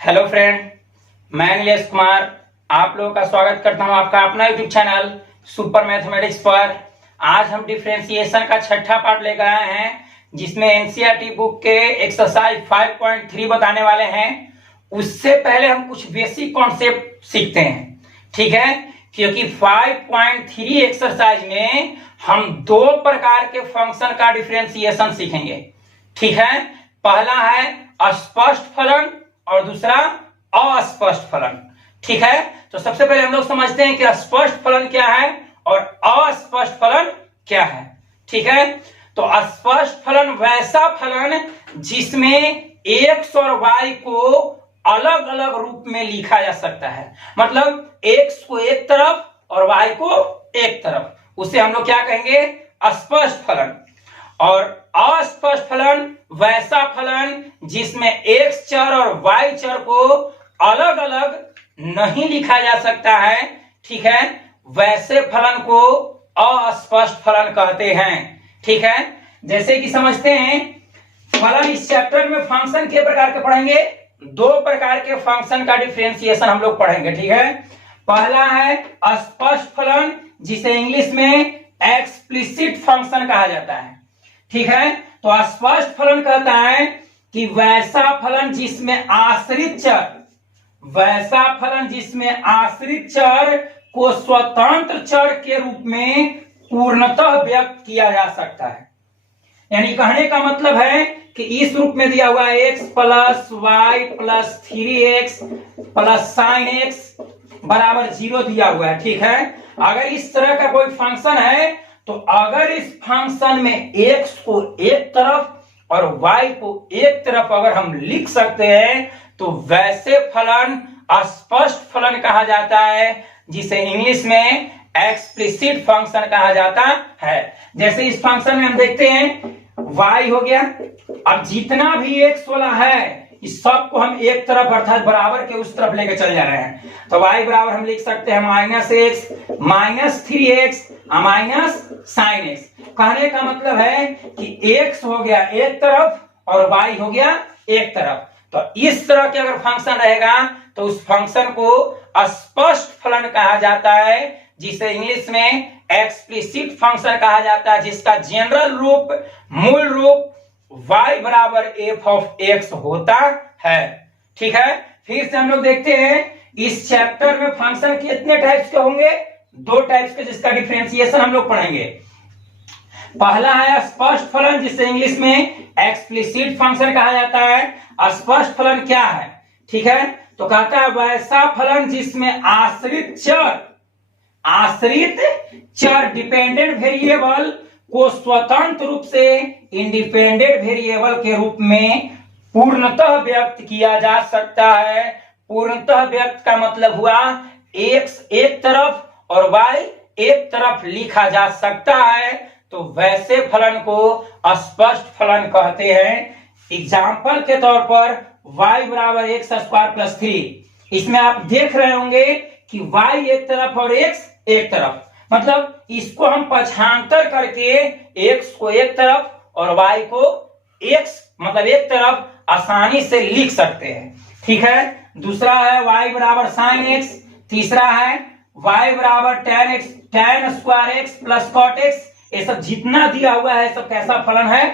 Hello friend, मैं नीलेश कुमार आप लोगों का स्वागत करता हूं आपका अपना यूट्यूब चैनल सुपर मैथमेटिक्स पर। आज हम डिफरेंशिएशन का छठा पार्ट लेकर आए हैं, जिसमें एनसीईआरटी बुक के एक्सरसाइज 5.3 बताने वाले हैं। उससे पहले हम कुछ बेसिक कॉन्सेप्ट सीखते हैं, ठीक है? क्योंकि 5.3 एक्सरसाइज में हम दो प्रकार के फंक्शन का डिफरेंशिएशन सीखेंगे, ठीक है? पहला है स्पष्ट फलन और दूसरा अस्पष्ट फलन, ठीक है? तो सबसे पहले हम लोग समझते हैं कि स्पष्ट फलन क्या है और अस्पष्ट फलन क्या है, ठीक है? तो स्पष्ट फलन वैसा फलन जिसमें x और y को अलग अलग रूप में लिखा जा सकता है, मतलब x को एक तरफ और y को एक तरफ, उसे हम लोग क्या कहेंगे? स्पष्ट फलन। और अस्पष्ट फलन वैसा फलन जिसमें x चर और y चर को अलग अलग नहीं लिखा जा सकता है, ठीक है? वैसे फलन को अस्पष्ट फलन कहते हैं, ठीक है? जैसे कि समझते हैं फलन, इस चैप्टर में फंक्शन के प्रकार के पढ़ेंगे, दो प्रकार के फंक्शन का डिफरेंशिएशन हम लोग पढ़ेंगे, ठीक है? पहला है स्पष्ट फलन, जिसे इंग्लिश में एक्सप्लिसिट फंक्शन कहा जाता है, ठीक है? तो स्पष्ट फलन कहता है कि वैसा फलन जिसमें आश्रित चर को स्वतंत्र चर के रूप में पूर्णतः व्यक्त किया जा सकता है। यानी कहने का मतलब है कि इस रूप में दिया हुआ x plus y plus 3x plus sine x बराबर 0 दिया हुआ है, ठीक है? अगर इस तरह का कोई फंक्शन है तो अगर इस फंक्शन में x को एक तरफ और y को एक तरफ अगर हम लिख सकते हैं तो वैसे फलन स्पष्ट फलन कहा जाता है, जिसे इंग्लिश में एक्सप्लिसिट फंक्शन कहा जाता है। जैसे इस फंक्शन में हम देखते हैं y हो गया, अब जितना भी x वाला है इस सब को हम एक तरफ अर्थात बराबर के उस तरफ लेकर चल जा रहे हैं। तो y बराबर हम लिख सकते हैं -x minus 3x minus sine x. कहने का मतलब है कि x हो गया एक तरफ और y हो गया एक तरफ। तो इस तरह के अगर फंक्शन रहेगा तो उस फंक्शन को स्पष्ट फलन कहा जाता है, जिसे इंग्लिश में एक्सप्लिसिट फंक्शन कहा जाता है, जिसका जनरल रूप, मूल रूप y बराबर f ऑफ x होता है, ठीक है? फिर से हम लोग देखते हैं इस चैप्टर में फंक्शन कितने टाइप्स के होंगे? दो टाइप्स के, जिसका डिफरेंशिएशन हम लोग पढ़ेंगे। पहला है स्पष्ट फलन, जिसे इंग्लिश में एक्सप्लिसिट फंक्शन कहा जाता है। स्पष्ट फलन क्या है, ठीक है? तो कहता है वैसा फलन जिसमें आश्रित चर डिपेंडेंट वेरिएबल को स्वतंत्र रूप से इंडिपेंडेंट वेरिएबल के रूप में पूर्णतः व्यक्त किया जा सकता है। पूर्णतः व्यक्त का मतलब हुआ x एक तरफ और y एक तरफ लिखा जा सकता है, तो वैसे फलन को स्पष्ट फलन कहते हैं। एग्जाम्पल के तौर पर y बराबर x² प्लस 3, इसमें आप देख रहे होंगे कि y एक तरफ और x एक तरफ, मतलब इसको हम पक्षांतर करके x को एक तरफ और y को x मतलब एक तरफ आसानी से लिख सकते हैं, ठीक है? दूसरा है y बराबर साइन x, तीसरा है y बराबर tan square x plus cot x। ये सब जितना दिया हुआ है सब कैसा फलन है?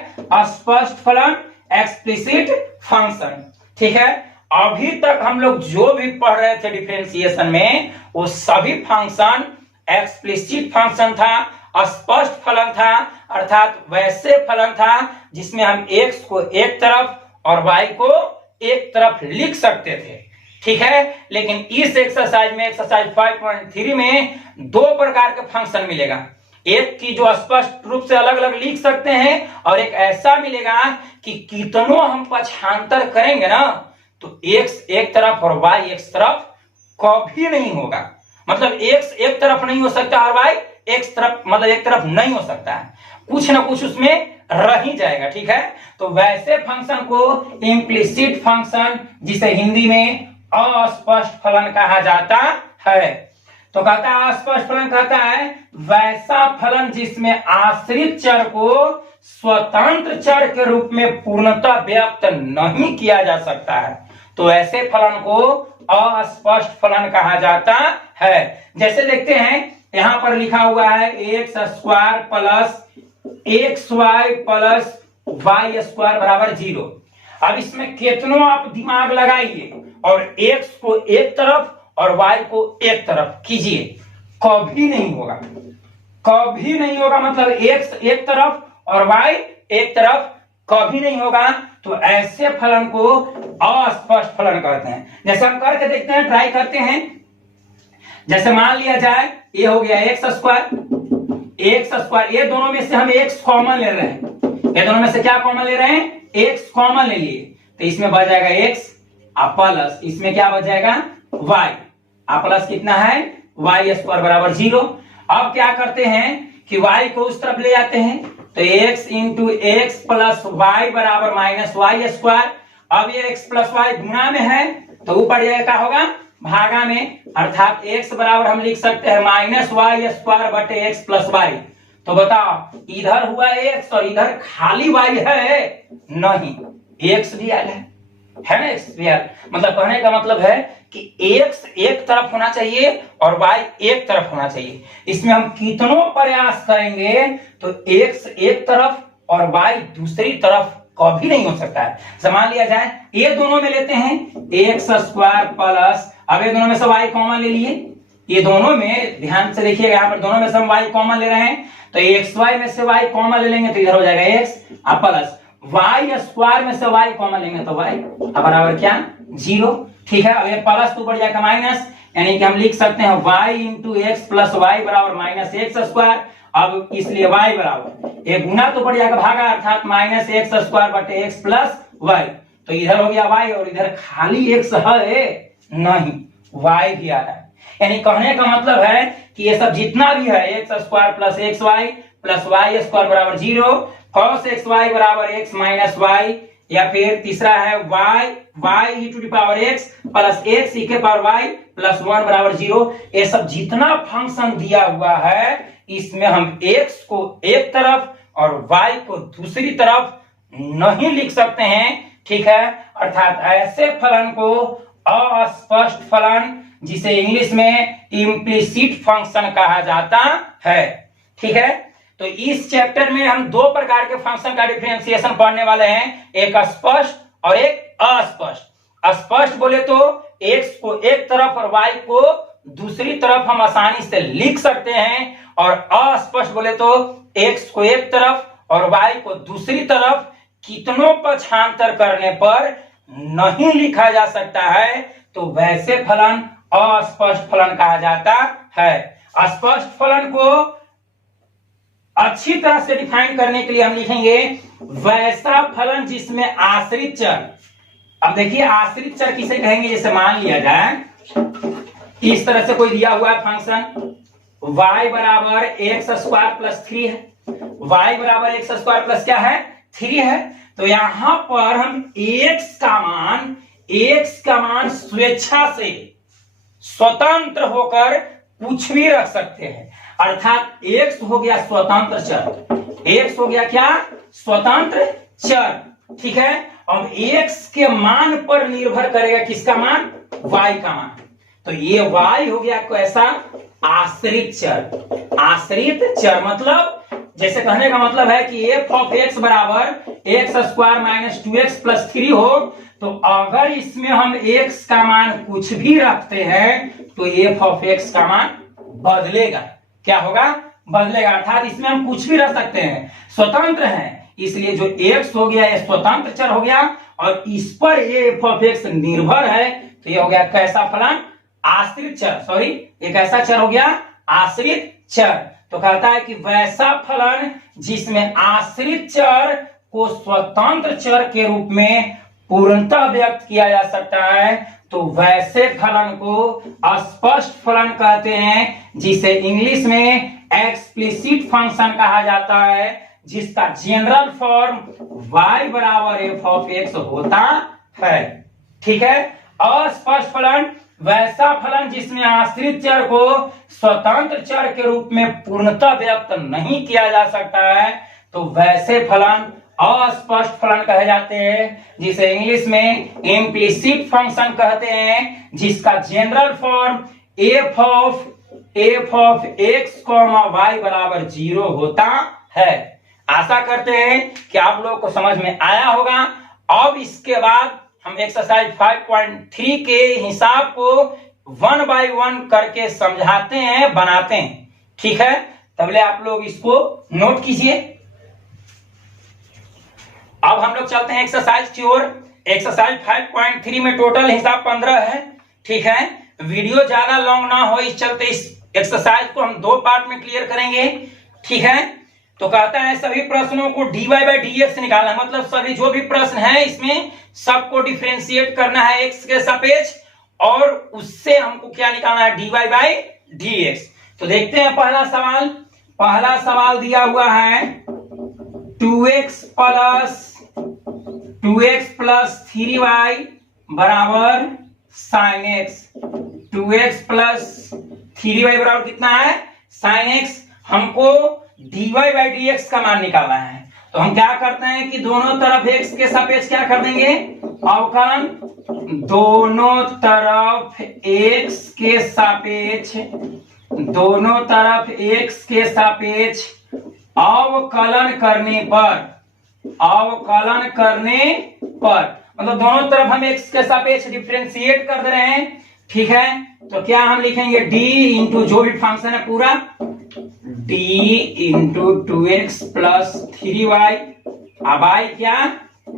स्पष्ट फलन, एक्सप्लिसिट फंक्शन, ठीक है? अभी तक हम लोग जो भी पढ़ रहे थे डिफरेंशिएशन में, वो सभी फंक्शन एक्सप्लिसिट फंक्शन था, स्पष्ट फलन था, अर्थात वैसे फलन था जिसमें हम x को एक तरफ और y को एक तरफ लिख सकते थे, ठीक है? लेकिन इस एक्सरसाइज में, एक्सरसाइज 5.3 में दो प्रकार के फंक्शन मिलेगा। एक की जो स्पष्ट रूप से अलग अलग लिख सकते हैं और एक ऐसा मिलेगा कि कितनों हम पक्षांतर करेंगे ना तो x एक तरफ और y एक तरफ कभी नहीं होगा, मतलब x एक तरफ नहीं हो सकता और y एक तरफ मतलब एक तरफ नहीं हो सकता है, कुछ ना कुछ उसमें रह ही जाएगा, ठीक है? तो वैसे फंक्शन को इम्प्लिसिट फंक्शन, जिसे हिंदी में अस्पष्ट फलन कहा जाता है। तो कहता है अस्पष्ट फलन कहता है वैसा फलन जिसमें आश्रित चर को स्वतंत्र चर के रूप में पूर्णतः व्यक्त नहीं किया जा सकता है। तो ऐसे फलन को अस्पष्ट फलन कहा जाता है। जैसे देखते हैं यहां पर लिखा हुआ है x square plus x y plus y square बराबर 0। अब इसमें कितनों आप दिमाग लगाइए और एक्स को एक तरफ और वाई को एक तरफ कीजिए, कभी नहीं होगा, कभी नहीं होगा। मतलब एक्स एक तरफ और वाई एक तरफ कभी नहीं होगा। तो ऐसे फलन को अस्पष्ट फलन कहते हैं। जैसे हम करके देखते हैं, ट्राई करते हैं। जैसे मान लिया जाए ये हो गया एक्स स्क्वायर, ये दोनों में से हम एक्स कॉमन ले रहे हैं, ये दोनों में से क्या कॉमन ले रहे हैं, एक्स कॉमन ले लिए, तो इसमें बच जाएगा एक्स प्लस इसमें क्या बच जाएगा वाई, प्लस कितना है वाई स्क्वायर बराबर 0। अब क्या करते हैं कि वाई को उस तरफ ले जाते हैं, तो x into x plus y बराबर माइनस वाई स्क्वायर। अब ये एक्स प्लस वाई गुणा में है तो ऊपर जाएगा क्या होगा भागा में, अर्थात एक्स बराबर हम लिख सकते हैं माइनस वाई स्क्वायर बटे एक्स प्लस वाई। तो बताओ इधर हुआ एक्स और इधर खाली वाई है, नहीं एक्स भी आया है ना, एक्स भी आया। मतलब कहने का मतलब है कि एक्स एक तरफ होना चाहिए और वाई एक तरफ होना चाहिए। इसमें हम कितनों प्रयास करेंगे तो एक्स एक तरफ और वाई दूसरी तरफ कभी नहीं हो सकता है। समान लिया जाए ये दोनों में लेते हैं एक्स स्क्वायर प्लस, अब ये दोनों में से वाई कॉमन ले लिए, ये दोनों में ध्यान से देखिएगा यहाँ पर दोनों में से हम वाई कॉमन ले रहे हैं, तो एक्स वाई में से वाई कॉमन ले लेंगे तो इधर हो जाएगा एक्स प्लस वाई स्क्वायर में से वाई कॉमन लेंगे तो वाई बराबर क्या 0। ठीक है, अब ये प्लस तो बढ़ जाएगा माइनस, यानी कि हम लिख सकते हैं y into x plus y बराबर माइनस एक्स स्क्वायर। अब इसलिए वाई बराबर एक गुना तो बढ़ जाएगा भागा, अर्थात माइनस एक्स स्क्वायर बटे एक्स प्लस वाई। तो इधर हो गया वाई और इधर खाली एक्स है नहीं, वाई भी आ रहा है। यानी कहने का मतलब है कि ये सब जितना भी है x square plus x y plus y square बराबर 0, cos एक्स वाई बराबर एक्स माइनस वाई, या फिर तीसरा है y y e to the power x plus x e के पावर वाई प्लस 1 बराबर 0। ये सब जितना फंक्शन दिया हुआ है इसमें हम एक्स को एक तरफ और वाई को दूसरी तरफ नहीं लिख सकते हैं। ठीक है, अर्थात ऐसे फलन को अस्पष्ट फलन, जिसे इंग्लिश में इम्प्लिसिट फंक्शन कहा जाता है। ठीक है, तो इस चैप्टर में हम दो प्रकार के फंक्शन का डिफरेंशिएशन पढ़ने वाले हैं, एक स्पष्ट और एक अस्पष्ट। स्पष्ट बोले तो एक्स को एक तरफ और वाई को दूसरी तरफ हम आसानी से लिख सकते हैं, और अस्पष्ट बोले तो एक्स को एक तरफ और वाई को दूसरी तरफ कितनों पक्षांतर करने पर नहीं लिखा जा सकता है, तो वैसे फलन अस्पष्ट फलन कहा जाता है। अस्पष्ट फलन को अच्छी तरह से डिफाइन करने के लिए हम लिखेंगे वैसा फलन जिसमें आश्रित चर। अब देखिए आश्रित चर किसे कहेंगे, जैसे मान लिया जाए इस तरह से कोई दिया हुआ है फंक्शन y बराबर एक्स स्क्वायर प्लस 3 है, y बराबर एक्स स्क्वायर प्लस क्या है 3 है। तो यहां पर हम x का मान स्वेच्छा से स्वतंत्र होकर कुछ भी रख सकते हैं, अर्थात x हो गया स्वतंत्र चर, x हो गया क्या स्वतंत्र चर। ठीक है, अब x के मान पर निर्भर करेगा किसका मान y का मान, तो ये y हो गया कैसा आश्रित चर। आश्रित चर मतलब जैसे कहने का मतलब है कि f ऑफ x बराबर x square minus 2x plus 3 हो, तो अगर इसमें हम x का मान कुछ भी रखते हैं तो f ऑफ x का मान बदलेगा। क्या होगा बदलेगा, अर्थात इसमें हम कुछ भी रख सकते हैं, स्वतंत्र है, इसलिए जो x हो गया ये स्वतंत्र चर हो गया और इस पर ये f ऑफ x निर्भर है, तो ये हो गया कैसा फलन आश्रित चर। सॉरी, ये कैसा चर हो गया आश्रित चर। तो कहता है कि वैसा फलन जिसमें आश्रित चर को स्वतंत्र चर के रूप में पूर्णतः व्यक्त किया जा सकता है, तो वैसे फलन को स्पष्ट फलन कहते हैं, जिसे इंग्लिश में एक्सप्लिसिट फंक्शन कहा जाता है, जिसका जनरल फॉर्म y बराबर एफ ऑफ एक्स होता है। ठीक है, अस्पष्ट फलन वैसा फलन जिसमें आश्रित चर को स्वतंत्र चर के रूप में पूर्णतः व्यक्त नहीं किया जा सकता है, तो वैसे फलन अस्पष्ट फलन कहे जाते हैं, जिसे इंग्लिश में इम्प्लिसिट फंक्शन कहते हैं, जिसका general form f of x comma y बराबर 0 होता है। आशा करते हैं कि आप लोगों को समझ में आया होगा। अब इसके बाद हम एक्सरसाइज 5.3 के हिसाब को 1 बाय 1 करके समझाते हैं, बनाते हैं। ठीक है, तबले आप लोग इसको नोट कीजिए। अब हम लोग चलते हैं एक्सरसाइज की ओर। एक्सरसाइज 5.3 में टोटल हिसाब 15 है। ठीक है, वीडियो ज्यादा लॉन्ग ना हो, इस चलते इस एक्सरसाइज को हम 2 पार्ट में क्लियर करेंगे। ठीक है, तो कहता है सभी प्रश्नों को dy बाई dx निकालना है, मतलब सभी जो भी प्रश्न है इसमें सबको डिफरेंशिएट करना है x के सापेक्ष, और उससे हमको क्या निकालना है, dy बाई dx। तो देखते हैं पहला सवाल दिया हुआ है 2x प्लस 3y बराबर sin x। 2x plus 3y बराबर कितना है, sin x। हमको dy बाई dx का मान निकालना है, तो हम क्या करते हैं कि दोनों तरफ x के सापेक्ष क्या कर देंगे, अवकलन। दोनों तरफ x के सापेक्ष अवकलन करने पर मतलब दोनों तरफ हम x के सापेक्ष डिफरेंशिएट कर दे रहे हैं। ठीक है, तो क्या हम लिखेंगे d इंटू जो भी फंक्शन है पूरा, d into 2x plus 3y, अब y क्या,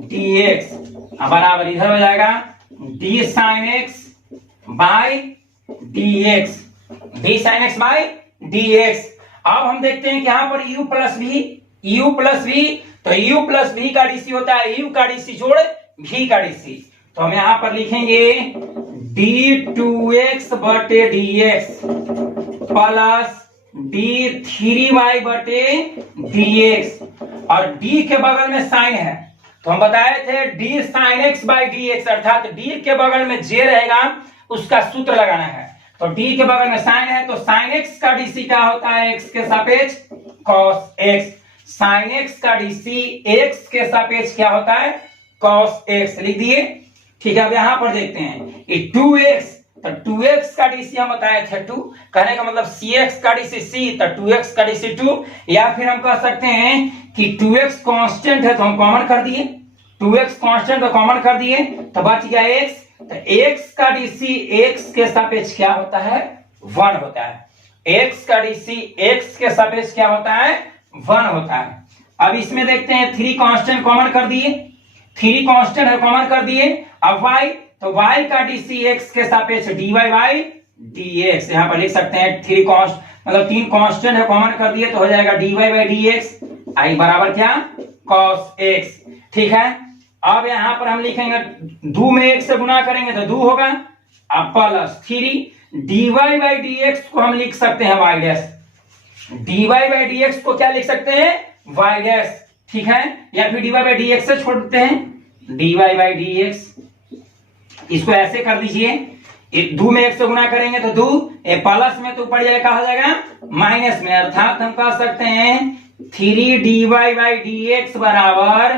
dx, अब बराबर इधर हो जाएगा d sin x by dx, d sin x by dx। अब हम देखते हैं कि यहां पर u प्लस v, तो u प्लस v का डीसी होता है u का डीसी जोड़ v का डीसी, तो हम यहां पर लिखेंगे d2x बटे dx प्लस d3y बटे dx, और d के बगल में साइन है, तो हम बताए थे d sin x by dx, अर्थात d के बगल में j रहेगा उसका सूत्र लगाना है। तो d के बगल में साइन है, तो sin x का डीसी क्या होता है, x के सापेक्ष cos x। sin x का डीसी x के सापेक्ष क्या होता है, cos x, लिख दिए। ठीक है, अब यहां पर देखते हैं ये 2x, तो 2x का डीसी हम बताए थे 2, कहने का मतलब cx का डीसी c, तो 2x का डीसी 2, या फिर हम कह सकते हैं कि 2x कांस्टेंट है तो हम कॉमन कर दिए, 2x कांस्टेंट तो कॉमन कर दिए, तो बच गया x, तो x का डीसी x के सापेक्ष क्या होता है, 1 होता है। x का डीसी x के सापेक्ष क्या होता है, 1 होता है। अब इसमें देखते हैं 3 कांस्टेंट कॉमन कर दिए, 3 कांस्टेंट है कॉमन कर दिए। अब y, तो y का डीसी x के सापेक्ष dy बाई dx, यहां पर लिख सकते हैं 3 कांस्टेंट है कॉमन कर दिए, तो हो जाएगा dy बाई dx, i बराबर क्या, cos x। ठीक है, अब यहां पर हम लिखेंगे 2 में 1 से गुना करेंगे तो 2 होगा, अब प्लस 3 dy बाई dx को हम लिख सकते हैं y dash, dy by dx को क्या लिख सकते हैं, y डैश। ठीक है, या फिर dy बाई dx से छोड़ देते हैं, dy बाई dx, इसको ऐसे कर दीजिए, 2 में 1 से गुना करेंगे तो 2, प्लस में तो ऊपर जाएगा, कहा जाएगा माइनस में, अर्थात हम कह सकते हैं 3 dy बाई dx बराबर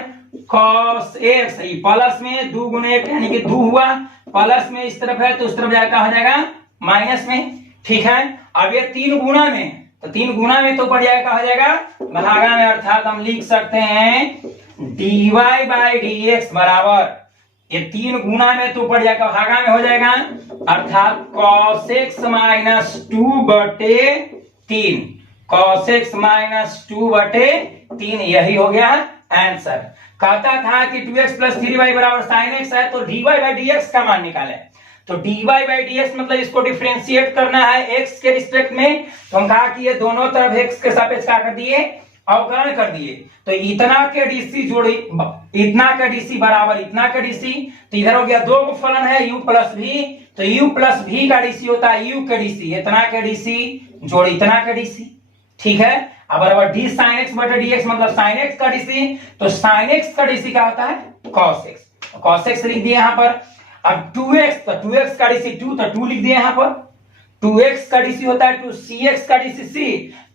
cos x। प्लस में 2 गुने 1 यानी कि 2 हुआ, प्लस में इस तरफ है तो उस तरफ जाएगा, कहा जाएगा माइनस में। ठीक है, अब ये 3 गुना में, तो 3 गुना में तो ऊपर जाएगा, कहा जाएगा भागा में, अर्थात हम लिख सकते हैं dy बाई dx बराबर, ये 3 गुना में तो ऊपर जाकर भागा में हो जाएगा, अर्थात cos x माइनस 2 बटे 3, cos x माइनस 2 बटे 3, यही हो गया आंसर। कहता था कि 2x प्लस 3y बराबर sin x है, तो dy बाई dx का मान निकाले, तो dy बाई dx मतलब इसको डिफरेंशिएट करना है x के रिस्पेक्ट में, तो हम कहा कि ये दोनों तरफ x के सापेक्ष क्या कर दिए, अवकलन कर दिए, तो इतना के डीसी जोड़ी, इतना का डीसी बराबर इतना का डीसी, तो इधर हो गया 2 फलन है u प्लस v, तो u प्लस v का डीसी होता है u का डीसी, इतना का डीसी जोड़ इतना का डीसी। ठीक है, अब बराबर d sin x बटे dx मतलब sin x का डीसी, तो sin x का डीसी क्या होता है, cos x, तो cos x लिख दिए यहाँ पर। अब 2x, तो 2x का डीसी 2, तो 2 लिख दिए यहाँ पर, 2x का डीसी होता है 2, cx का डीसी c,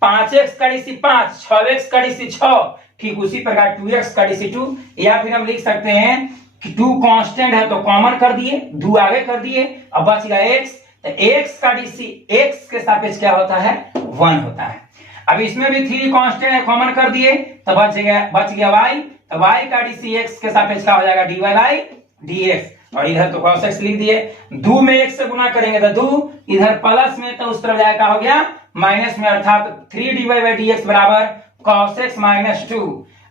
5x का डीसी 5, 6x का डीसी 6, ठीक उसी प्रकार 2x का DC2, या फिर हम लिख सकते हैं कि 2 कांस्टेंट है तो कॉमन कर दिए, 2 आगे कर दिए, अब बच गया x, तो x का DC x के सापेक्ष क्या होता है 1 होता है। अब इसमें भी 3 कांस्टेंट है कॉमन कर दिए तो बच गया y, तो y का DC x के सापेक्ष क्या हो जाएगा dy बाई dx, और इधर तो cos x लिख दिए, 2 में x से गुना करेंगे तो 2, इधर प्लस में तो उस तरफ जाएगा हो गया माइनस में, अर्थात 3 dy बाई dx बराबर cos x माइनस 2।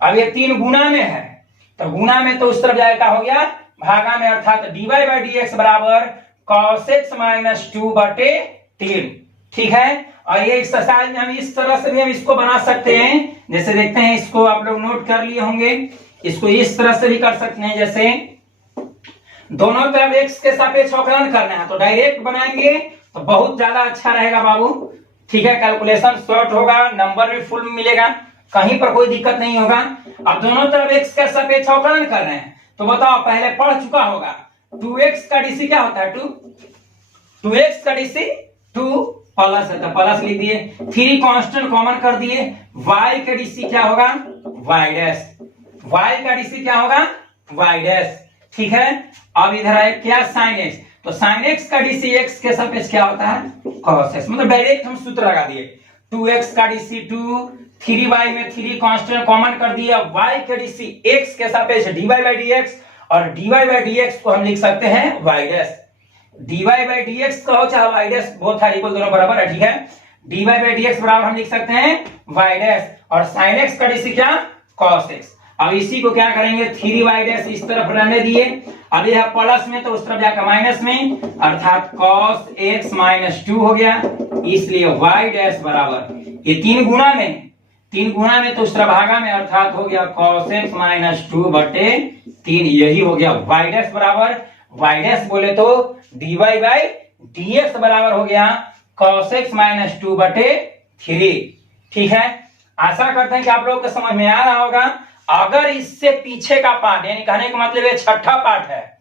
अब ये 3 गुना में है तो गुना में तो उस तरफ जाएगा हो गया भागा में, अर्थात dy बाई dx बराबर cos x माइनस 2 बटे 3। ठीक है, और ये एक्सरसाइज में हम इस तरह से भी हम इसको बना सकते हैं, जैसे देखते हैं, इसको आप लोग नोट कर लिए होंगे, इसको इस तरह से भी कर सकते हैं, जैसे दोनों तरफ x के सापेक्ष अवकलन करना है तो डायरेक्ट बनाएंगे तो बहुत ज्यादा अच्छा रहेगा बाबू। ठीक है, कैलकुलेशन शॉर्ट होगा, नंबर भी फुल मिलेगा, कहीं पर कोई दिक्कत नहीं होगा। अब दोनों तरफ x के सापेक्ष अवकलन कर रहे हैं तो बताओ, पहले पढ़ चुका होगा 2x का DC क्या होता है 2x का DC 2 प्लस है तो प्लस लिख दिए, 3 कांस्टेंट कॉमन कर दिए, y का DC क्या होगा y डैश, y का DC क्या होगा y डैश। ठीक है, अब इधर आए क्या sin x, तो sin x का DC x के सापेक्ष क्या होता है cos x, मतलब डायरेक्ट हम सूत्र लगा दिए, 2x का DC 2, 3y में 3 कांस्टेंट कॉमन कर दिया, y का DC x के सापेक्ष dy बाई dx, और dy बाई dx को हम लिख सकते हैं y dash, dy by dx कहो चाहे y dash, both are equal, दोनों बराबर है। ठीक है, dy बाई dx बराबर हम लिख सकते हैं y डैश, और sin x का DC क्या cos x। अब इसी को क्या करेंगे 3y डैश इस तरफ रहने दिए, अब यह प्लस में तो उस तरफ जाकर माइनस में, अर्थात cos x माइनस 2 हो गया, इसलिए y डैश बराबर ये 3 गुना में तो उस तरफ भागा में, अर्थात हो गया cos x माइनस 2 बटे 3, यही हो गया y डैश बराबर, y डैश बोले तो dy बाई dx बराबर हो गया cos x माइनस 2 बटे 3। ठीक है, आशा करते हैं कि आप लोग को समझ में आ रहा होगा। अगर इससे पीछे का पार्ट, यानी कहने का मतलब ये छठा पार्ट है,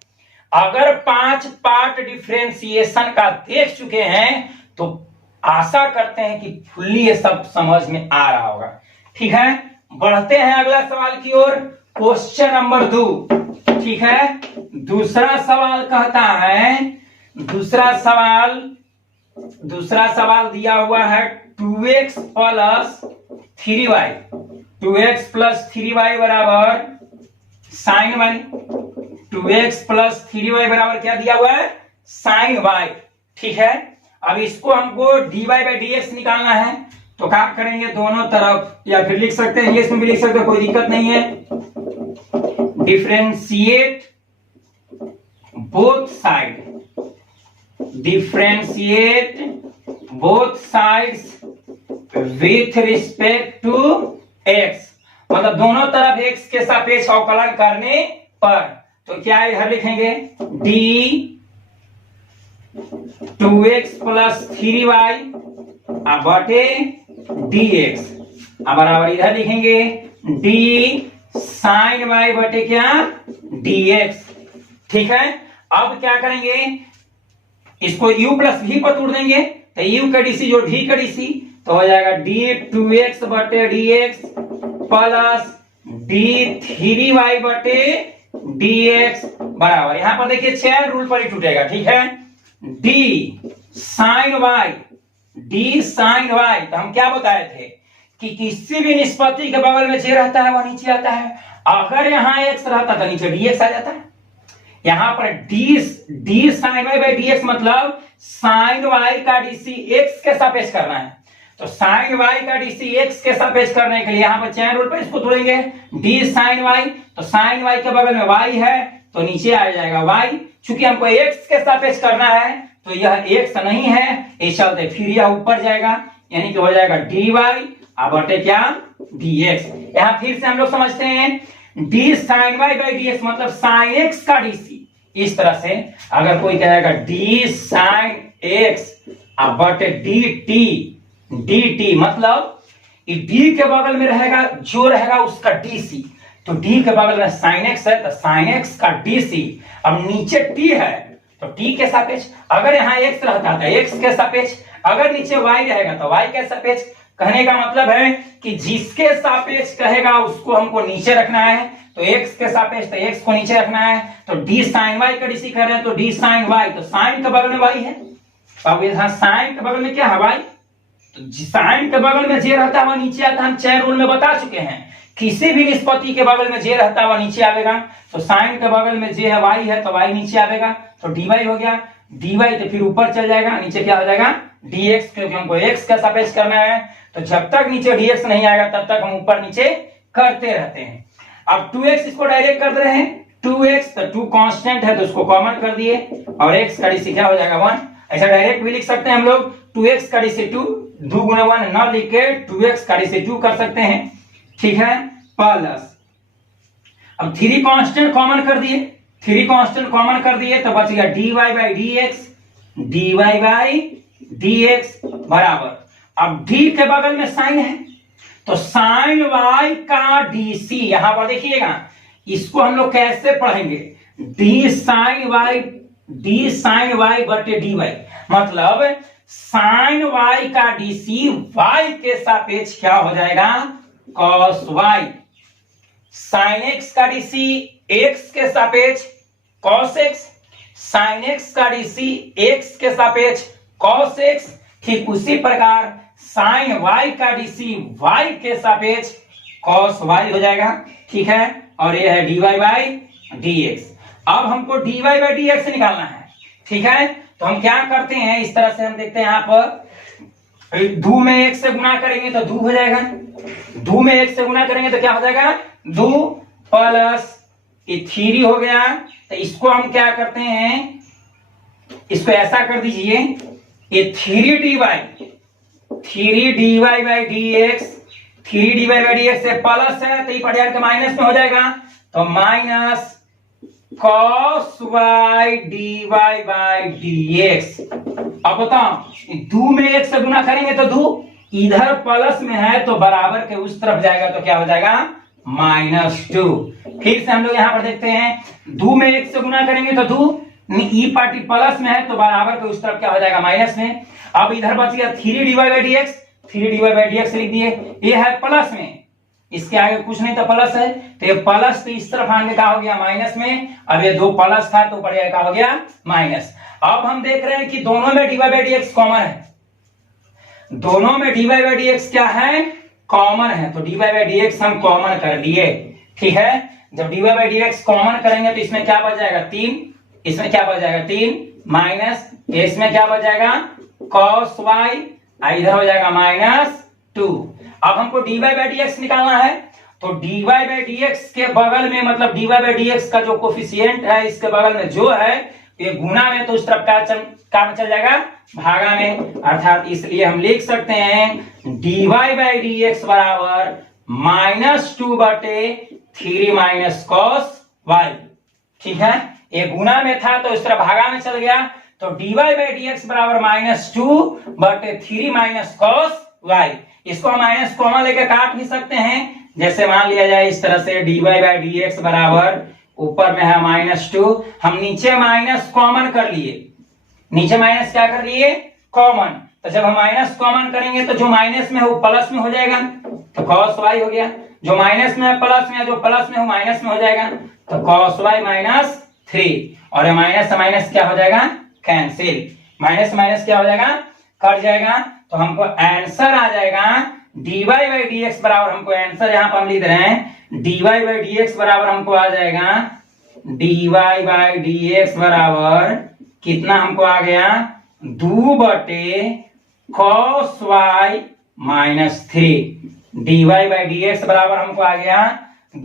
अगर 5 पार्ट डिफरेंशिएशन का देख चुके हैं तो आशा करते हैं कि फुल्ली ये सब समझ में आ रहा होगा। ठीक है, बढ़ते हैं अगला सवाल की ओर, क्वेश्चन नंबर 2। ठीक है, दूसरा सवाल कहता है, दूसरा सवाल दिया हुआ है 2x plus 3y, 2x plus 3y बराबर sign y, 2x plus 3y बराबर क्या दिया हुआ है साइन y। ठीक है, अब इसको हमको dy बाई dx निकालना है तो क्या करेंगे, दोनों तरफ, या फिर लिख सकते हैं इसमें भी लिख सकते हैं, कोई दिक्कत नहीं है, differentiate both sides with respect to x, मतलब दोनों तरफ x के सापेक्ष अवकलन करने पर, तो क्या इधर लिखेंगे d 2x प्लस 3y बटे dx, अब बराबर इधर लिखेंगे d साइन y बटे क्या dx। ठीक है, अब क्या करेंगे, इसको u प्लस v पर तोड़ देंगे तो u का DC जो v का DC, तो हो जाएगा d 2x बटे dx प्लस d 3y बटे dx बराबर, यहां पर देखिए चेन रूल पर ही टूटेगा। ठीक है, d साइन y, तो हम क्या बताए थे कि किसी भी निष्पत्ति के बगल में जे रहता है वह नीचे आता है, अगर यहाँ x रहता तो नीचे dx आ जाता है। यहां पर d sine y by dx मतलब साइन y का DC x के सापेक्ष करना है, तो साइन y का DC x के सापेक्ष करने के लिए यहाँ पर चैन रूल पर इसको तोड़ेंगे, d साइन y, तो साइन y के बगल में y है तो नीचे आ जाएगा y, चूंकि हमको x के सापेक्ष करना है तो यह x नहीं है, इस चलते फिर यह ऊपर जाएगा, यानी कि हो जाएगा dy बटे क्या dx। यहाँ फिर से हम लोग समझते हैं d sine y by dx मतलब साइन x का DC, इस तरह से अगर कोई कहेगा d साइन x बटे dt मतलब d के बगल में रहेगा जो रहेगा उसका DC, तो d के बगल में साइन x है तो साइन x का DC, अब नीचे t है तो t के सापेक्ष, अगर यहाँ x रहता तो x के सापेक्ष, अगर नीचे y रहेगा तो y के सापेक्ष, कहने का मतलब है कि जिसके सापेक्ष कहेगा उसको हमको नीचे रखना है, तो x के सापेक्ष तो x को नीचे रखना है। तो d sin y का डीसी कर रहे हैं तो d sin y, तो sin के बगल में y है, अब यहाँ sin के बगल में क्या है y, तो sin के बगल में जे रहता है वह नीचे आता है। हम चेन रूल में बता चुके हैं किसी भी निष्पत्ति के बगल में जे रहता है वह नीचे आवेगा। तो sin के बगल में जे है y है तो y नीचे आवेगा, तो dy हो गया, dy तो फिर ऊपर चल जाएगा, नीचे क्या हो जाएगा dx, क्योंकि हमको x का सापेक्ष करना है। तो जब तक नीचे dx नहीं आएगा तब तक हम ऊपर नीचे करते रहते हैं। अब 2x इसको डायरेक्ट कर रहे हैं, 2x तो 2 कांस्टेंट है तो उसको कॉमन कर दिए और x का डीसी क्या हो जाएगा 1। ऐसा डायरेक्ट भी लिख सकते हैं हम लोग, 2x का डीसी 2, 2 गुना 1 न लिख के 2x का डीसी 2 कर सकते हैं, ठीक है, प्लस अब 3 कांस्टेंट कॉमन कर दिए, 3 कांस्टेंट कॉमन कर दिए तो बच गया dy by dx, dy by dx बराबर, अब d के बगल में साइन है तो साइन y का dc, यहां पर देखिएगा इसको हम लोग कैसे पढ़ेंगे, d sin y बटे dy, मतलब साइन y का dc y के सापेक्ष क्या हो जाएगा cos y, sin x का dc x के सापेक्ष cos x, sin x का dc x के सापेक्ष cos x, ठीक उसी प्रकार sin y का dc y के सापेक्ष cos y हो जाएगा, ठीक है, और ये है dy बाई dx। अब हमको dy बाई dx निकालना है, ठीक है, तो हम क्या करते हैं इस तरह से हम देखते हैं, यहाँ पर दो में एक से गुना करेंगे तो 2 हो जाएगा, 2 में 1 से गुना करेंगे तो क्या हो जाएगा 2 प्लस ये 3 हो गया। तो इसको हम क्या करते हैं, इसको ऐसा कर दीजिए, ये 3dy by dx, 3dy by dx से प्लस है तो ये पड़ जाएगा माइनस में हो जाएगा, तो minus cos y dy by dx। अब बताओ 2 में 1 से गुना करेंगे तो 2, इधर प्लस में है तो बराबर के उस तरफ जाएगा तो क्या हो जाएगा -2। फिर से हम लोग यहाँ पर देखते हैं 2 में 1 से गुना करेंगे तो 2, ई पार्टी प्लस में है तो बराबर के उस तरफ क्या हो जाएगा माइनस में। अब इधर बच गया 3dy by dx, 3dy by dx लिख दिए, ये है प्लस में, इसके आगे कुछ नहीं तो प्लस है, तो ये प्लस तो इस तरफ आने का हो गया माइनस में, अब ये 2 प्लस था तो ऊपर का हो गया माइनस। अब हम देख रहे हैं कि दोनों में dy बाई dx कॉमन है, दोनों में dy बाई dx क्या है कॉमन है, तो dy बाई dx हम कॉमन कर लिए, ठीक है। जब dy बाई dx कॉमन करेंगे तो इसमें क्या बच जाएगा 3, इसमें क्या बच जाएगा 3 माइनस, इसमें क्या बच जाएगा cos y, इधर हो जाएगा -2। अब हमको dy बाई dx निकालना है, तो dy बाई dx के बगल में, मतलब dy बाई dx का जो कोफिशिएंट है इसके बगल में जो है ये गुना में, तो उस तरफ का चल जाएगा भागा में, अर्थात इसलिए हम लिख सकते हैं dy बाई dx बराबर -2 बटे 3 माइनस cos y, ठीक है, ये गुना में था तो इस तरह भागा में चल गया, तो dy बाई dx बराबर -2 बटे 3 माइनस cos y। इसको हम माइनस कॉमन लेकर काट भी सकते हैं, जैसे मान लिया जाए इस तरह से dy बाई dx बराबर, ऊपर में है -2, हम नीचे माइनस कॉमन कर लिए, नीचे माइनस क्या कर लिए कॉमन, तो जब हम माइनस कॉमन करेंगे तो जो माइनस में है वो प्लस में हो जाएगा, तो cos y हो गया, जो माइनस में है प्लस में है, जो प्लस में हो माइनस में हो जाएगा, तो cos y -3, और ये माइनस से माइनस क्या हो जाएगा कैंसिल, माइनस से माइनस क्या हो जाएगा कट जाएगा, तो हमको आंसर आ जाएगा dy बाई dx बराबर, हमको आंसर यहाँ पर हम लिख रहे हैं dy बाई dx बराबर हमको आ जाएगा dy बाई dx बराबर कितना हमको आ गया 2 बटे cos y -3, dy by dx बराबर हमको आ गया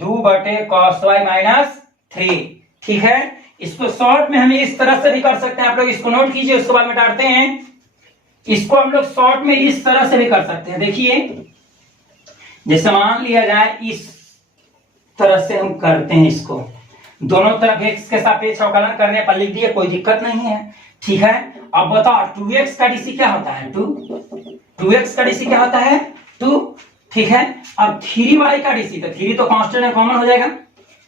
2 बटे cos y -3, ठीक है। इसको शॉर्ट में हमें इस तरह से भी कर सकते हैं, आप लोग इसको नोट कीजिए, उसके बाद मिटाते हैं। इसको हम लोग शॉर्ट में इस तरह से भी कर सकते हैं, देखिए जैसे मान लिया जाए इस तरह से हम करते हैं, इसको दोनों तरफ x के सापेक्ष अवकलन करने पर लिख दिए, कोई दिक्कत नहीं है, ठीक है। अब बताओ 2x का डीसी क्या होता है 2x का डीसी क्या होता है 2, ठीक है। अब 3y का डीसी, तो 3 तो कांस्टेंट है कॉमन हो जाएगा,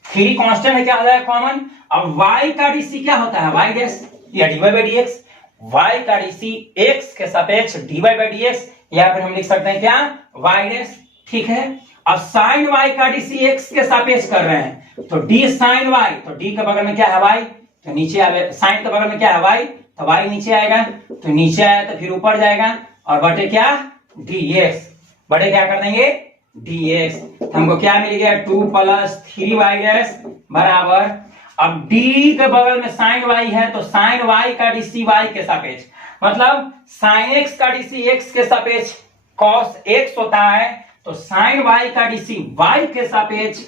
3 कांस्टेंट है क्या हो जाएगा कॉमन। अब y का डीसी क्या होता है y डैश या dy बाई dx, y का डीसी x के सापेक्ष dy बाई dx, या फिर हम लिख सकते हैं क्या, वाई डैश। ठीक है, अब साइन वाई का डीसी एक्स के सापेक्ष कर रहे हैं, तो डी साइन वाई, तो डी के बगल में क्या है वाई, तो नीचे आवे, साइन के बगल में क्या है वाई, तो वाई नीचे आएगा, तो नीचे आया तो फिर ऊपर जाएगा और बटे क्या, डी एक्स, बटे क्या कर देंगे, डी एक्स। तो हमको क्या मिल गया, 2 + 3y डैश बराबर, अब d के बगल में साइन y है तो साइन y का डीसी y के सापेक्ष, मतलब साइन x का डीसी x के सापेक्ष cos x होता है, तो साइन y का डीसी y के सापेक्ष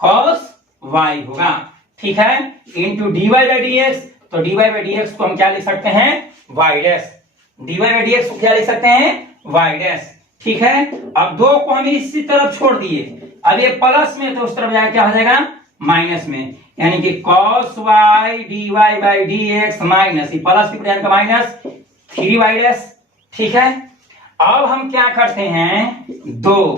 cos y होगा। ठीक है, इंटू dy बाई dx, तो dy बाई dx को हम क्या लिख सकते हैं, y dash, dy by dx को क्या लिख सकते हैं, y डैश। ठीक है, अब 2 को हम इसी तरफ छोड़ दिए, अब ये प्लस में तो उस तरफ जाएगा क्या हो जाएगा, माइनस में, यानी कि cos y dy by dx minus, ये प्लस की का माइनस 3y डैश। ठीक है, अब हम क्या करते हैं, 2,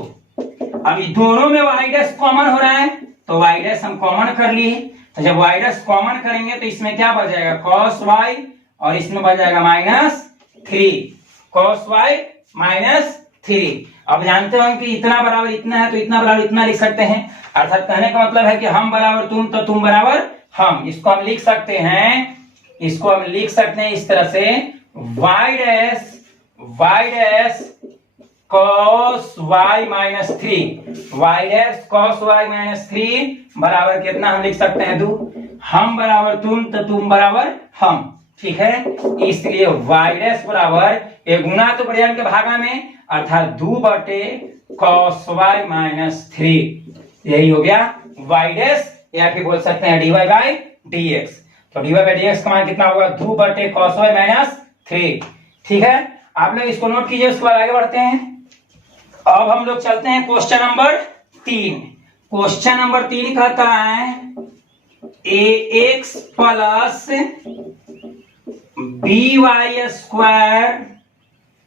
अब ये दोनों में y डैश कॉमन हो रहा है, तो y डैश हम कॉमन कर लिए, तो जब y डैश कॉमन करेंगे तो इसमें क्या बच जाएगा, cos y, और इसमें बच जाएगा -3, cos y -3। अब जानते हो कि इतना बराबर इतना है तो इतना बराबर इतना लिख सकते हैं, अर्थात कहने का मतलब है कि हम बराबर तुम तो तुम बराबर हम। इसको हम लिख सकते हैं, इसको हम लिख सकते हैं इस तरह से, y dash cos y -3, y dash cos y -3 बराबर कितना हम लिख सकते हैं, 2, हम बराबर तुम तो तुम बराबर हम। ठीक है, इसलिए y डैश बराबर, ये गुना तो बढ़िया के भागा में, अर्थात 2 बटे cos y -3, यही हो गया y डैश, या फिर बोल सकते हैं dy बाई dx। तो dy बाई dx का मान कितना होगा, 2 बटे cos y -3। ठीक है, आप लोग इसको नोट कीजिए, उसके बाद आगे बढ़ते हैं। अब हम लोग चलते हैं क्वेश्चन नंबर 3। क्वेश्चन नंबर 3 कहता है ax प्लस by स्क्वायर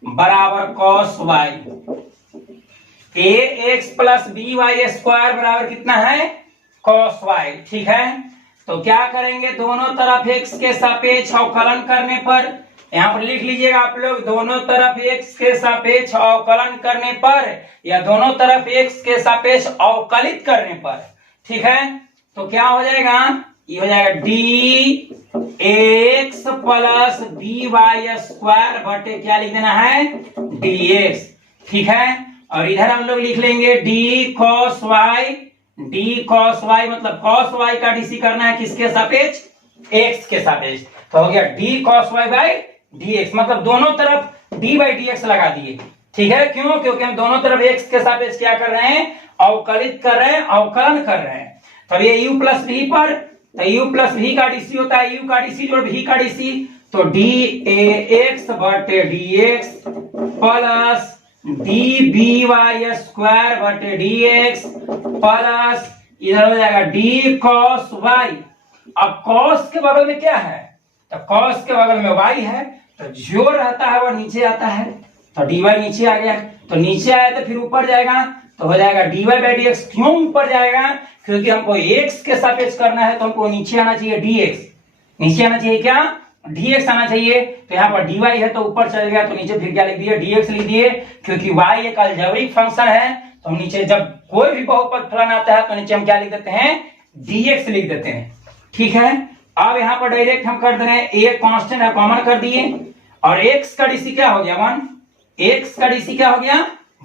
बराबर cos y, ax plus by square बराबर कितना है, cos y। ठीक है, तो क्या करेंगे, दोनों तरफ x के सापेक्ष अवकलन करने पर, यहां पर लिख लीजिएगा आप लोग, दोनों तरफ x के सापेक्ष अवकलन करने पर, या दोनों तरफ x के सापेक्ष अवकलित करने पर। ठीक है, तो क्या हो जाएगा, ये हो जाएगा dx प्लस by स्क्वायर बटे क्या लिख देना है, dx। ठीक है, और इधर हम लोग लिख लेंगे d cos y मतलब cos y का डीसी करना है किसके सापेक्ष, x के सापेक्ष, तो हो गया d cos y by dx, मतलब दोनों तरफ d बाई dx लगा दिए। ठीक है, क्यों, क्योंकि हम दोनों तरफ x के सापेक्ष क्या कर रहे हैं, अवकलित कर रहे हैं, अवकलन कर रहे हैं। तो ये u प्लस v पर, तो u प्लस v का डीसी होता है u का डीसी जोड़ v का डीसी, तो dAx बटे dx प्लस dby स्क्वायर बटे dx प्लस इधर हो जाएगा d cos y। अब cos के बगल में क्या है, तो cos के बगल में y है, तो जो रहता है वह नीचे आता है, तो dy नीचे आ गया, तो नीचे आया तो फिर ऊपर जाएगा, तो हो जाएगा dy बाई dx। क्यों ऊपर जाएगा, क्योंकि हमको x के सापेक्ष करना है, तो हमको नीचे आना चाहिए dx, नीचे आना चाहिए क्या, dx आना चाहिए। तो यहाँ पर dy है तो ऊपर चल गया, तो नीचे फिर क्या लिख दिए, dx लिख दिए, क्योंकि y एक अलजेब्रिक फंक्शन है, तो हम नीचे जब कोई भी बहुपद फलन आता है तो नीचे हम क्या लिख देते हैं, dx लिख देते हैं। ठीक है, अब यहाँ पर डायरेक्ट हम कर दे रहे हैं, a कांस्टेंट है कॉमन कर दिए, और x का डीसी क्या हो गया 1, x का डीसी क्या हो गया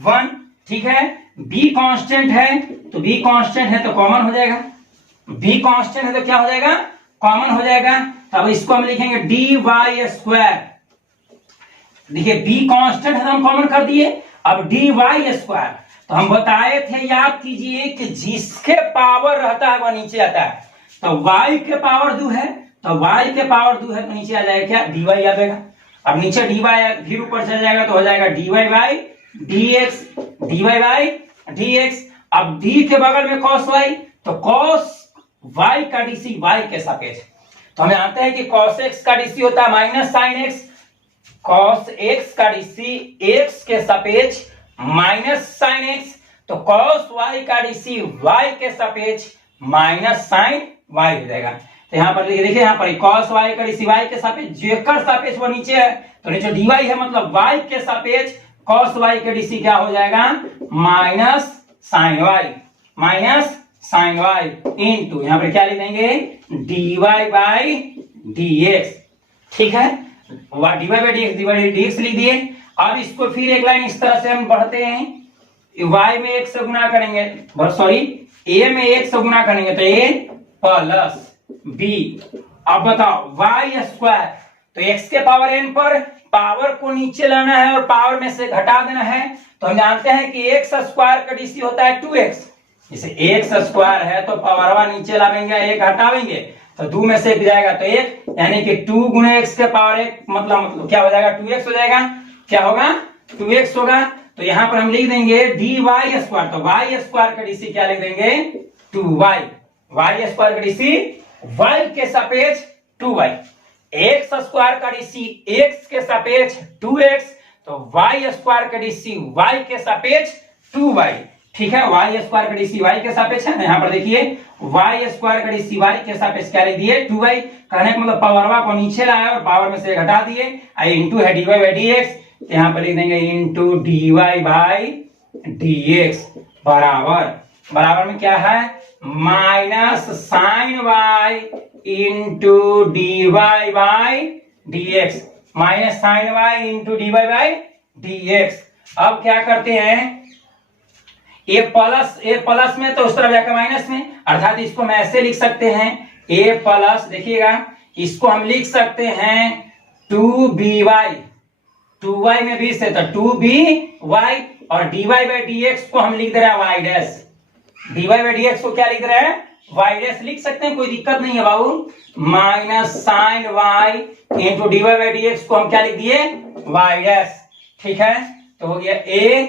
1। ठीक है, b कांस्टेंट है, तो b कांस्टेंट है तो कॉमन हो जाएगा, b कांस्टेंट है तो क्या हो जाएगा, कॉमन हो जाएगा। अब इसको हम लिखेंगे dy स्क्वायर, देखिए b कांस्टेंट है तो हम कॉमन कर दिए, अब dy स्क्वायर, तो हम बताए थे, याद कीजिए कि जिसके पावर रहता है वह नीचे आता है, तो y के पावर 2 है, तो y के पावर 2 है तो नीचे आ जाएगा क्या, dy आ जाएगा। अब नीचे dy फिर ऊपर चल जाएगा, तो हो जाएगा dy बाई dx। अब d के बगल में cos y, तो cos y का डीसी y के सापेक्ष, तो हमें जानते हैं कि cos x का डीसी होता है minus sine x, cos x का डीसी x के सापेक्ष माइनस साइन x, तो cos y का डीसी y के सापेक्ष माइनस साइन y हो जाएगा। तो यहाँ पर देखिए, यहाँ पर cos y का डीसी y के सापेक्ष, जेकर सापेक्ष वो नीचे है, तो नीचे dy है, मतलब y के सापेक्ष cos y का dc क्या हो जाएगा minus sin y, minus sin y into यहाँ पर क्या लिख देंगे dy बाई dx। ठीक है, dy बाई dx लिख दिए। अब इसको फिर एक लाइन इस तरह से हम बढ़ते हैं, y में 1 से गुना करेंगे, सॉरी a में 1 से गुना करेंगे तो a प्लस b। अब बताओ y स्क्वायर, तो x के पावर n पर पावर को नीचे लाना है और पावर में से घटा देना है। तो हम जानते हैं कि x स्क्वायर का डीसी होता है 2x, जैसे x स्क्वायर है तो पावरवा नीचे लावेंगे, एक हटावेंगे तो 2 में से 1 जाएगा तो 1, यानी कि 2 गुणे x के पावर 1 मतलब क्या हो जाएगा 2x हो जाएगा। क्या होगा 2x होगा। तो यहाँ पर हम लिख देंगे dy स्क्वायर, तो y स्क्वायर का डीसी क्या लिख देंगे 2y, y स्क्वायर का डीसी y के सापेक्ष 2y, x स्क्वायर का डीसी x के सापेक्ष 2x, तो y स्क्वायर का डीसी y के सापेक्ष 2y। ठीक है, y स्क्वायर का डीसी y के सापेक्ष है। यहाँ पर देखिए y स्क्वायर का डीसी y के सापेक्ष क्या लिख दिए 2y, कहने का मतलब पावरवा को नीचे लाया और पावर में से घटा दिए, इंटू है dy बाई dx, यहाँ पर लिख देंगे इंटू dy बाई dx बराबर में क्या है minus sine y into dy by dx, minus sine y into dy by dx। अब क्या करते हैं ए प्लस में तो उस तरफ जाकर माइनस में, अर्थात इसको हम ऐसे लिख सकते हैं ए प्लस, देखिएगा इसको हम लिख सकते हैं 2by, 2y में 20 है तो 2by और dy बाई dx को हम लिख दे रहे हैं y dash, dy by dx को क्या लिख रहे हैं y डैश लिख सकते हैं, कोई दिक्कत नहीं है बाबू। Minus sine y into dy by dx को हम क्या लिख दिए y डैश। ठीक है, तो हो गया a।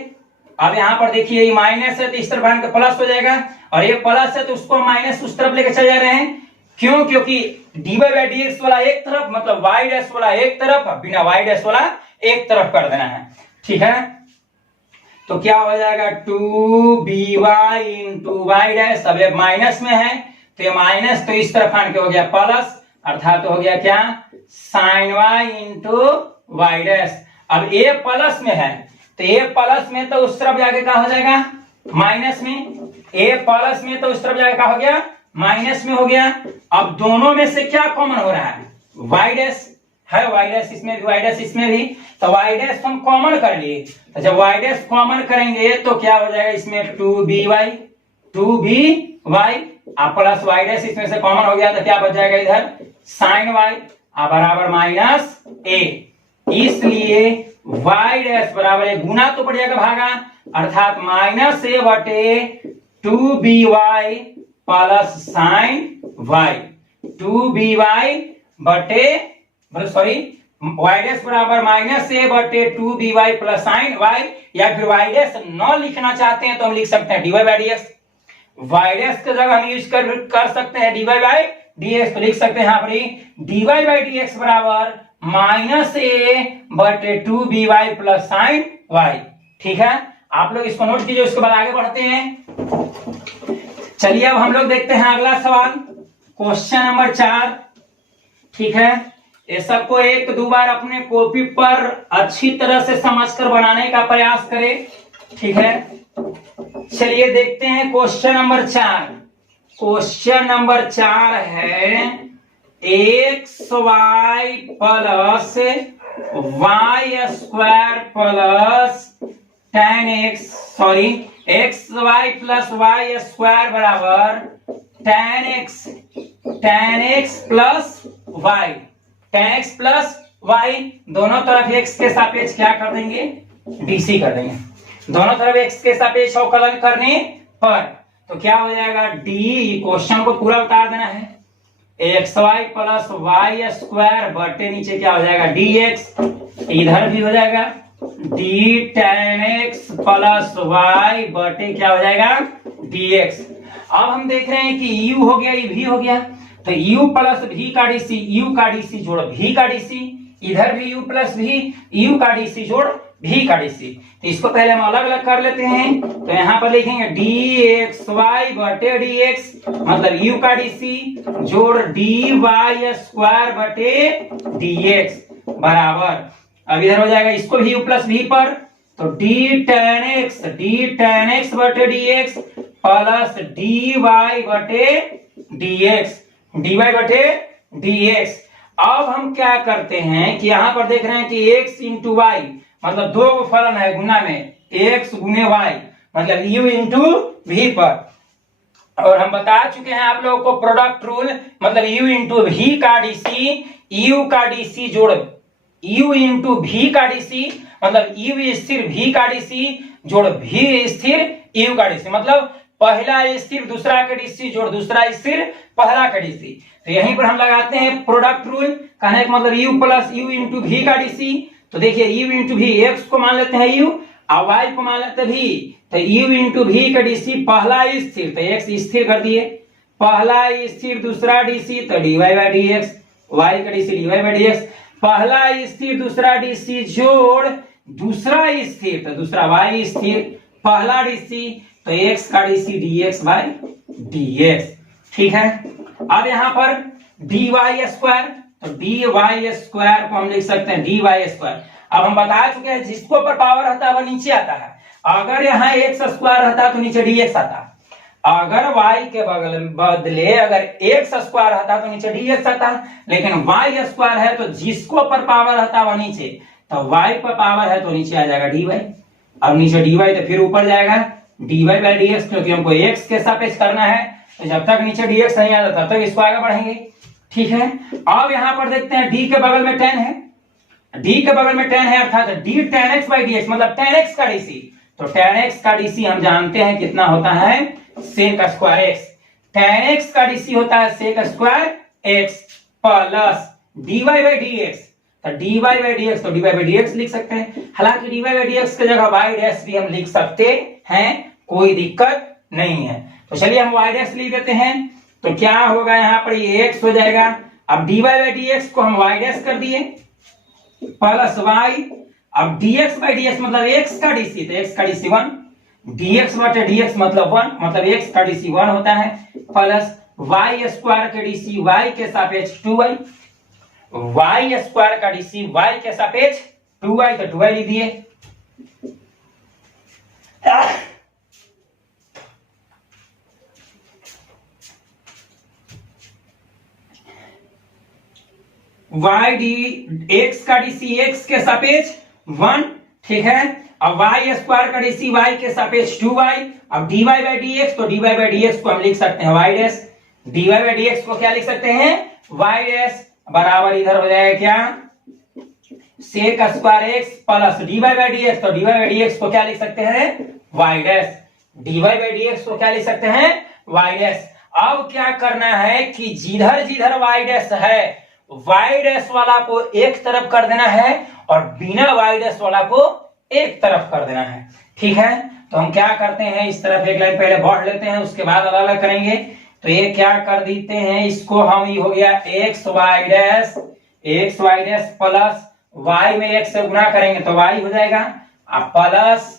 अब यहाँ पर देखिए ये माइनस है तो इस तरफ आने का प्लस हो जाएगा, और ये प्लस है तो उसको माइनस उस तरफ लेकर चले जा रहे हैं। क्यों? क्योंकि dy बाई dx वाला एक तरफ मतलब y डैश वाला एक तरफ, बिना y डैश वाला एक तरफ कर देना है। ठीक है, तो क्या हो जाएगा 2by इंटू y डैश। अब ये माइनस में है तो ये माइनस तो इस तरफ आने के हो गया प्लस, अर्थात हो गया क्या sine y into y dash. अब a प्लस में है तो a प्लस में तो उस तरफ जाके क्या हो जाएगा माइनस में, a प्लस में तो उस तरफ जाके क्या हो गया माइनस में हो गया। अब दोनों में से क्या कॉमन हो रहा है y डैश है, y डैश इसमें भी y डैश इसमें भी, तो y डैश हम कॉमन कर लिए, तो जब y डैश कॉमन करेंगे तो क्या हो जाएगा इसमें 2by आप प्लस y डैश इसमें से कॉमन हो गया तो क्या बच जाएगा इधर साइन y बराबर माइनस a। इसलिए y डैश बराबर है गुना तो पड़ जाएगा भागा, अर्थात माइनस a बटे 2by plus sign y, 2by बटे सॉरी y डैश बराबर माइनस a बटे 2by प्लस साइन y, या फिर y डैश न लिखना चाहते हैं तो हम लिख सकते हैं dy by dx। y dash की जगह हम यूज कर सकते हैं dy बाई dx, तो लिख सकते हैं यहाँ पर dy बाई dx बराबर माइनस a बटे 2by प्लस साइन y। ठीक है, आप लोग इसको नोट कीजिए, उसके बाद आगे बढ़ते हैं। चलिए अब हम लोग देखते हैं अगला सवाल, क्वेश्चन नंबर 4। ठीक है, ये सबको 1-2 बार अपने कॉपी पर अच्छी तरह से समझकर बनाने का प्रयास करें। ठीक है, चलिए देखते हैं क्वेश्चन नंबर 4। क्वेश्चन नंबर 4 है xy plus y square plus tan x, sorry xy plus y square बराबर tan x plus y, tan x plus y दोनों तरफ x के सापेक्ष क्या कर देंगे dc कर देंगे, दोनों तरफ x के सापेक्ष अवकलन करने पर तो क्या हो जाएगा d, क्वेश्चन को पूरा उतार देना है, xy प्लस y स्क्वायर बटे नीचे क्या हो जाएगा dx, इधर भी हो जाएगा d tan x plus y बटे क्या हो जाएगा dx। अब हम देख रहे हैं कि u हो गया ये v हो गया, तो u प्लस v का dc, u का dc जोड़ v का dc, इधर भी u प्लस v, u का dc जोड़ v का dc। तो इसको पहले हम अलग अलग कर लेते हैं, तो यहाँ पर लिखेंगे dxy बटे dx मतलब u का dc जोड़ dy स्क्वायर बटे dx बराबर, अब इधर हो जाएगा इसको भी u प्लस v पर, तो डी टेन एक्स बटे d x plus d y बटे डी एक्स। अब हम क्या करते हैं कि यहां पर देख रहे हैं कि x इंटू वाई मतलब दो फलन है गुना में, x गुने y मतलब u इंटू वी पर। और हम बता चुके हैं आप लोगों को प्रोडक्ट रूल मतलब u इंटू वी का डीसी, u का डीसी जोड़ u इंटू वी का डीसी मतलब u स्थिर v का डीसी जोड़ v स्थिर u का डीसी मतलब पहला स्थिर दूसरा का डीसी जोड़ दूसरा स्थिर पहला का डीसी। तो यहीं पर हम लगाते हैं प्रोडक्ट रूल, कहने का मतलब u plus u into v का डीसी। तो देखिए u इंटू वी x को मान लेते हैं u और y को मान लेते हैं v, तो u इंटू वी का डीसी पहला स्थिर तो x स्थिर कर दिए, पहला स्थिर दूसरा डीसी तो dy by D x, y का DC dy by D x, पहला स्थिर दूसरा डीसी जोड़ दूसरा स्थिर तो दूसरा y स्थिर पहला डीसी तो x का डीसी dx बाई dx। ठीक है, अब यहां पर dy स्क्वायर तो dy स्क्वायर को हम लिख सकते हैं dy स्क्वायर। अब हम बता चुके हैं जिसको पर पावर रहता है वह नीचे आता है, अगर यहाँ x स्क्वायर रहता तो नीचे dx आता, अगर y के बदले अगर x स्क्वायर रहता तो नीचे dx आता, लेकिन y स्क्वायर है तो जिसको पर पावर रहता वह नीचे, तो y पर पावर है तो नीचे आ जाएगा dy, अब नीचे dy तो फिर ऊपर जाएगा dy बाई dx, क्योंकि हमको x के सापेक्ष करना है तो जब तक नीचे dx नहीं आता तब तक इसको आगे बढ़ेंगे। ठीक है, अब यहां पर देखते हैं d के बगल में 10 है, d के बगल में 10 है अर्थात d tan x by dx मतलब tan x का डीसी, तो tan x का डीसी हम जानते हैं कितना होता है sec square x, tan x का डीसी होता है sec square x plus dy by dx, तो dy बाई dx तो dy बाई dx लिख सकते हैं, हालांकि dy बाई dx की जगह y डैश भी हम लिख सकते हैं, कोई दिक्कत नहीं है। तो चलिए हम y डैश लिख देते हैं, तो क्या होगा यहाँ पर ये x हो जाएगा, अब dy बाई dx को हम y डैश कर दिए प्लस y, अब dx बाई dx मतलब x का डीसी तो x का डीसी 1, dx बटे dx मतलब 1 मतलब x का डीसी 1 होता है प्लस y स्क्वायर के डीसी y के सापेक्ष 2y, y स्क्वायर का डीसी y के सापेक्ष 2y तो 2y लिख दिए। y डी x का डीसी x के सापेक्ष 1, ठीक है, अब y स्क्वायर का डीसी y के सापेक्ष 2y, अब dy बाई dx तो dy बाई dx को हम लिख सकते हैं y dash, dy by dx को क्या लिख सकते हैं y डैश बराबर इधर हो जाएगा क्या sec square x plus dy by dx तो dy बाई dx को क्या लिख सकते हैं y dash, dy by dx को क्या लिख सकते हैं y डैश। अब क्या करना है कि जिधर जिधर y डैश है y डैश वाला को एक तरफ कर देना है और बिना y डैश वाला को एक तरफ कर देना है। ठीक है, तो हम क्या करते हैं इस तरफ एक लाइन पहले बढ़ लेते हैं उसके बाद अलग अलग करेंगे। तो ये क्या कर देते हैं इसको हम, ये हो गया x y dash plus y में x से गुना करेंगे तो y हो जाएगा अब प्लस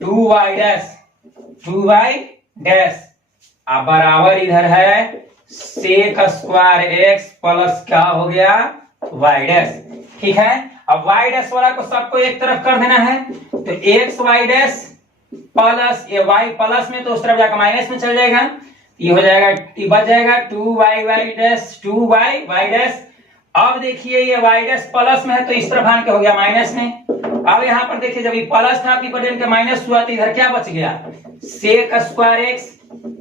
2y डैश अब बराबर इधर है sec स्क्वायर x प्लस क्या हो गया y डैश। ठीक है, अब y डैश वाला को सबको एक तरफ कर देना है तो x y डैश प्लस ये y प्लस में तो उस तरफ जाकर माइनस में चल जाएगा, ये हो जाएगा ये बच जाएगा 2y डैश 2y डैश। अब देखिए ये y डैश प्लस में है तो इस तरफ आके हो गया माइनस में, अब यहाँ पर देखिए जब ये प्लस था बटन के माइनस हुआ तो इधर क्या बच गया sec स्क्वायर x,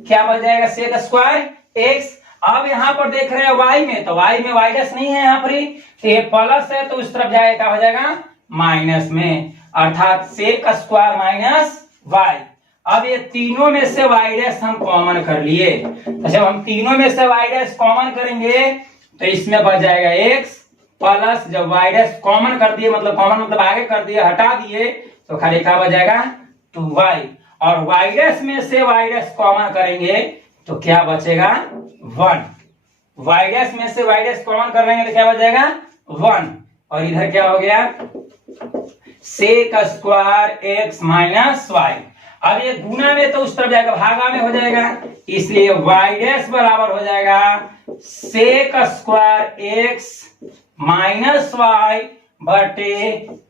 क्या बच जाएगा sec स्क्वायर x। अब यहाँ पर देख रहे हैं y में तो y में y डैश नहीं है यहाँ पर ही, तो ये प्लस है तो उस तरफ जाएगा क्या हो जाएगा माइनस में, अर्थात sec स्क्वायर माइनस y। अब ये तीनों में से y डैश हम कॉमन कर लिए, तो जब हम तीनों में से y डैश कॉमन करेंगे तो इसमें बच जाएगा x प्लस जब y डैश कॉमन कर दिए मतलब कॉमन मतलब आगे कर दिए हटा दिए तो खाली क्या बच जाएगा 2y, और y डैश में से y डैश कॉमन करेंगे तो क्या बचेगा 1, y डैश में से y डैश कॉमन कर लेंगे तो क्या बच जाएगा 1, और इधर क्या हो गया sec square x minus y। अब ये गुना में तो उस तरफ जाएगा भागा में हो जाएगा, इसलिए y डैश बराबर हो जाएगा sec square x minus y बटे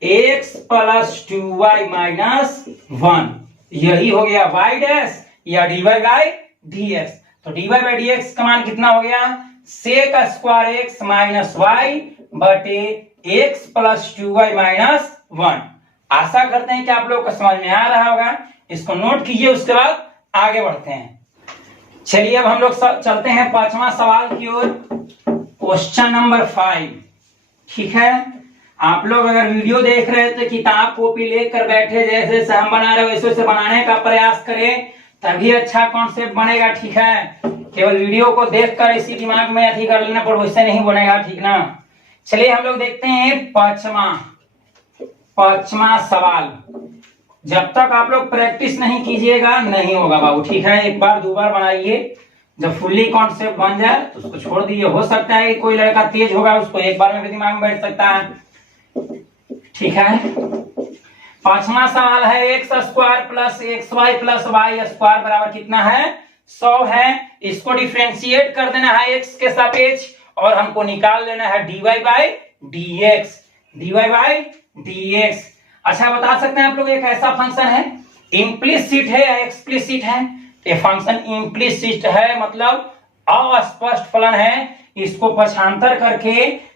x प्लस 2y माइनस 1, यही हो गया y डैश या dy बाई dx। तो dy बाई dx का मान कितना हो गया, sec square x minus y बटे x प्लस 2y माइनस 1। आशा करते हैं कि आप लोग को समझ में आ रहा होगा, इसको नोट कीजिए, उसके बाद आगे बढ़ते हैं। चलिए अब हम लोग चलते हैं पांचवा सवाल की ओर, क्वेश्चन नंबर 5। ठीक है, आप लोग अगर वीडियो देख रहे थे, किताब कॉपी लेकर बैठे जैसे हम बना रहे वैसे वैसे बनाने का प्रयास करें, तभी अच्छा कॉन्सेप्ट बनेगा। ठीक है, केवल वीडियो को देखकर इसी दिमाग में अथी कर लेना पर वैसे नहीं बनेगा। ठीक ना, चलिए हम लोग देखते हैं पांचवा सवाल। जब तक आप लोग प्रैक्टिस नहीं कीजिएगा नहीं होगा बाबू। ठीक है, एक बार दो बार बनाइए, जब फुल्ली कॉन्सेप्ट बन जाए तो उसको छोड़ दीजिए। हो सकता है कि कोई लड़का तेज होगा, उसको एक बार में भी दिमाग में बैठ सकता है। ठीक है, पांचवा सवाल है x square plus x y plus y square बराबर कितना है, 100 है। इसको डिफ्रेंशिएट कर देना है एक्स के सापेक्ष और हमको निकाल लेना है dy by dx, dy by dx। अच्छा, बता सकते हैं आप लोग एक ऐसा फंक्शन है, इम्प्लिसिट है या एक्सप्लिसिट है? ये फंक्शन इम्प्लिसिट है, मतलब अस्पष्ट फलन है। इसको पक्षांतर करके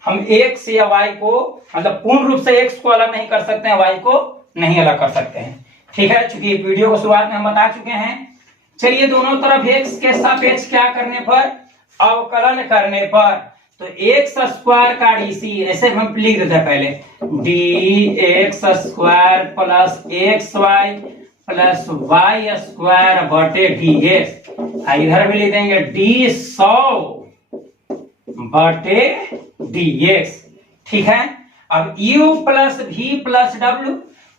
हम x या y को, मतलब पूर्ण रूप से x को अलग नहीं कर सकते हैं, y को नहीं अलग कर सकते हैं। ठीक है, चूंकि वीडियो को शुरुआत में हम बता चुके हैं। चलिए दोनों तरफ x के सापेक्ष क्या करने पर, अवकलन करने पर, तो एक्स स्क्वायर का डीसी ऐसे हम लिख देते हैं पहले, d x square plus x y plus y square बटे डी एक्स। इधर भी लिख देंगे डी 100 बटे डी एक्स। ठीक है, अब u plus v plus w,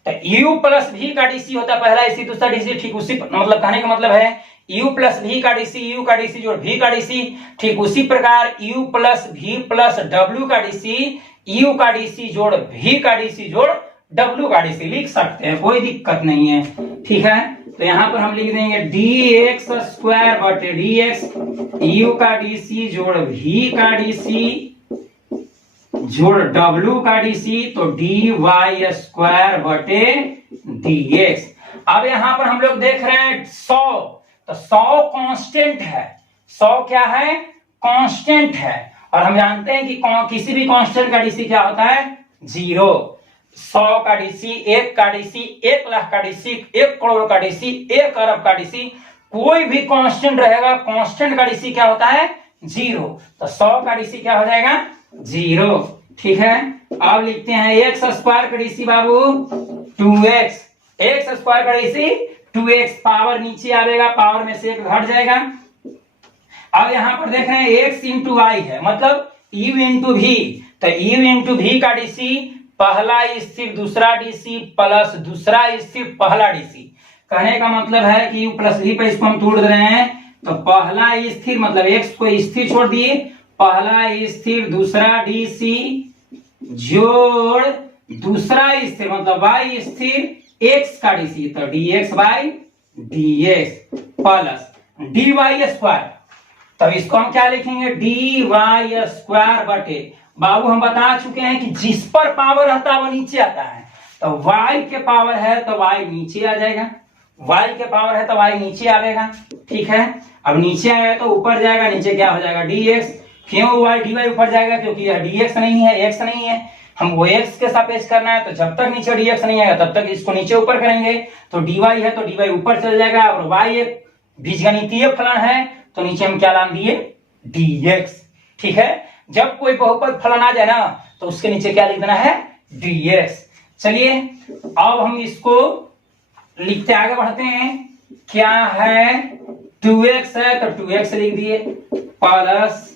तो u प्लस v का डीसी होता है पहला इसी दूसरा डीसी। ठीक उसी मतलब कहने का मतलब है u प्लस v का डीसी, u का डीसी जोड़ v का डीसी। ठीक उसी प्रकार u plus v plus w का डीसी, u का डीसी जोड़ v का डीसी जोड़ w का डीसी लिख सकते हैं, कोई दिक्कत नहीं है। ठीक है, तो यहाँ पर हम लिख देंगे dx स्क्वायर बटे dx, u का डीसी जोड़ v का डीसी जोड़ w का डीसी, तो dy स्क्वायर बटे dx। अब यहाँ पर हम लोग देख रहे हैं 100, तो 100 कांस्टेंट है। 100 क्या है, कांस्टेंट है, और हम जानते हैं कि किसी भी कांस्टेंट का डीसी क्या होता है, 0। 100 का डीसी, 1 का डीसी, 1 लाख का डीसी, 1 करोड़ का डीसी, 1 अरब का डीसी, कोई भी कांस्टेंट रहेगा, कांस्टेंट का डीसी क्या होता है, 0। तो 100 का डीसी क्या हो जाएगा, 0। ठीक है, अब लिखते हैं एक्स स्क्वायर का डीसी बाबू 2x, एक्स स्क्वायर का डीसी 2x, पावर नीचे आएगा, पावर में से एक घट जाएगा। अब यहां पर देख रहे हैं x इंटू वाई है, मतलब u इंटू v, तो u इंटू v का डीसी पहला स्थिर दूसरा डीसी प्लस दूसरा स्थिर पहला डीसी। कहने का मतलब है कि u प्लस v पे इसको हम तोड़ दे रहे हैं, तो पहला स्थिर मतलब x को स्थिर छोड़ दिए, पहला स्थिर दूसरा डीसी जोड़ दूसरा स्थिर मतलब y स्थिर x का डीसी, तो dx by dx plus dy square. तब इसको हम क्या लिखेंगे, dy स्क्वायर बटे, बाबू हम बता चुके हैं कि जिस पर पावर रहता है वो नीचे आता है, तो y के पावर है तो y नीचे आ जाएगा, y के पावर है तो y नीचे आएगा। ठीक है, अब नीचे आया तो ऊपर जाएगा, नीचे क्या हो जाएगा dx। क्यों y dy ऊपर जाएगा, क्योंकि यह dx नहीं है, x नहीं है, हमको x के सापेक्ष करना है, तो जब तक नीचे dx नहीं आएगा तब तक इसको नीचे ऊपर करेंगे, तो dy है तो dy ऊपर चल जाएगा, और y एक बीजगणितीय फलन है तो नीचे हम क्या नाम दिए, dx। ठीक है, जब कोई बहुपद फलन आ जाए ना तो उसके नीचे क्या लिख देना है, dx। चलिए अब हम इसको लिखते आगे बढ़ते हैं, क्या है 2x है तो 2x लिख दिए प्लस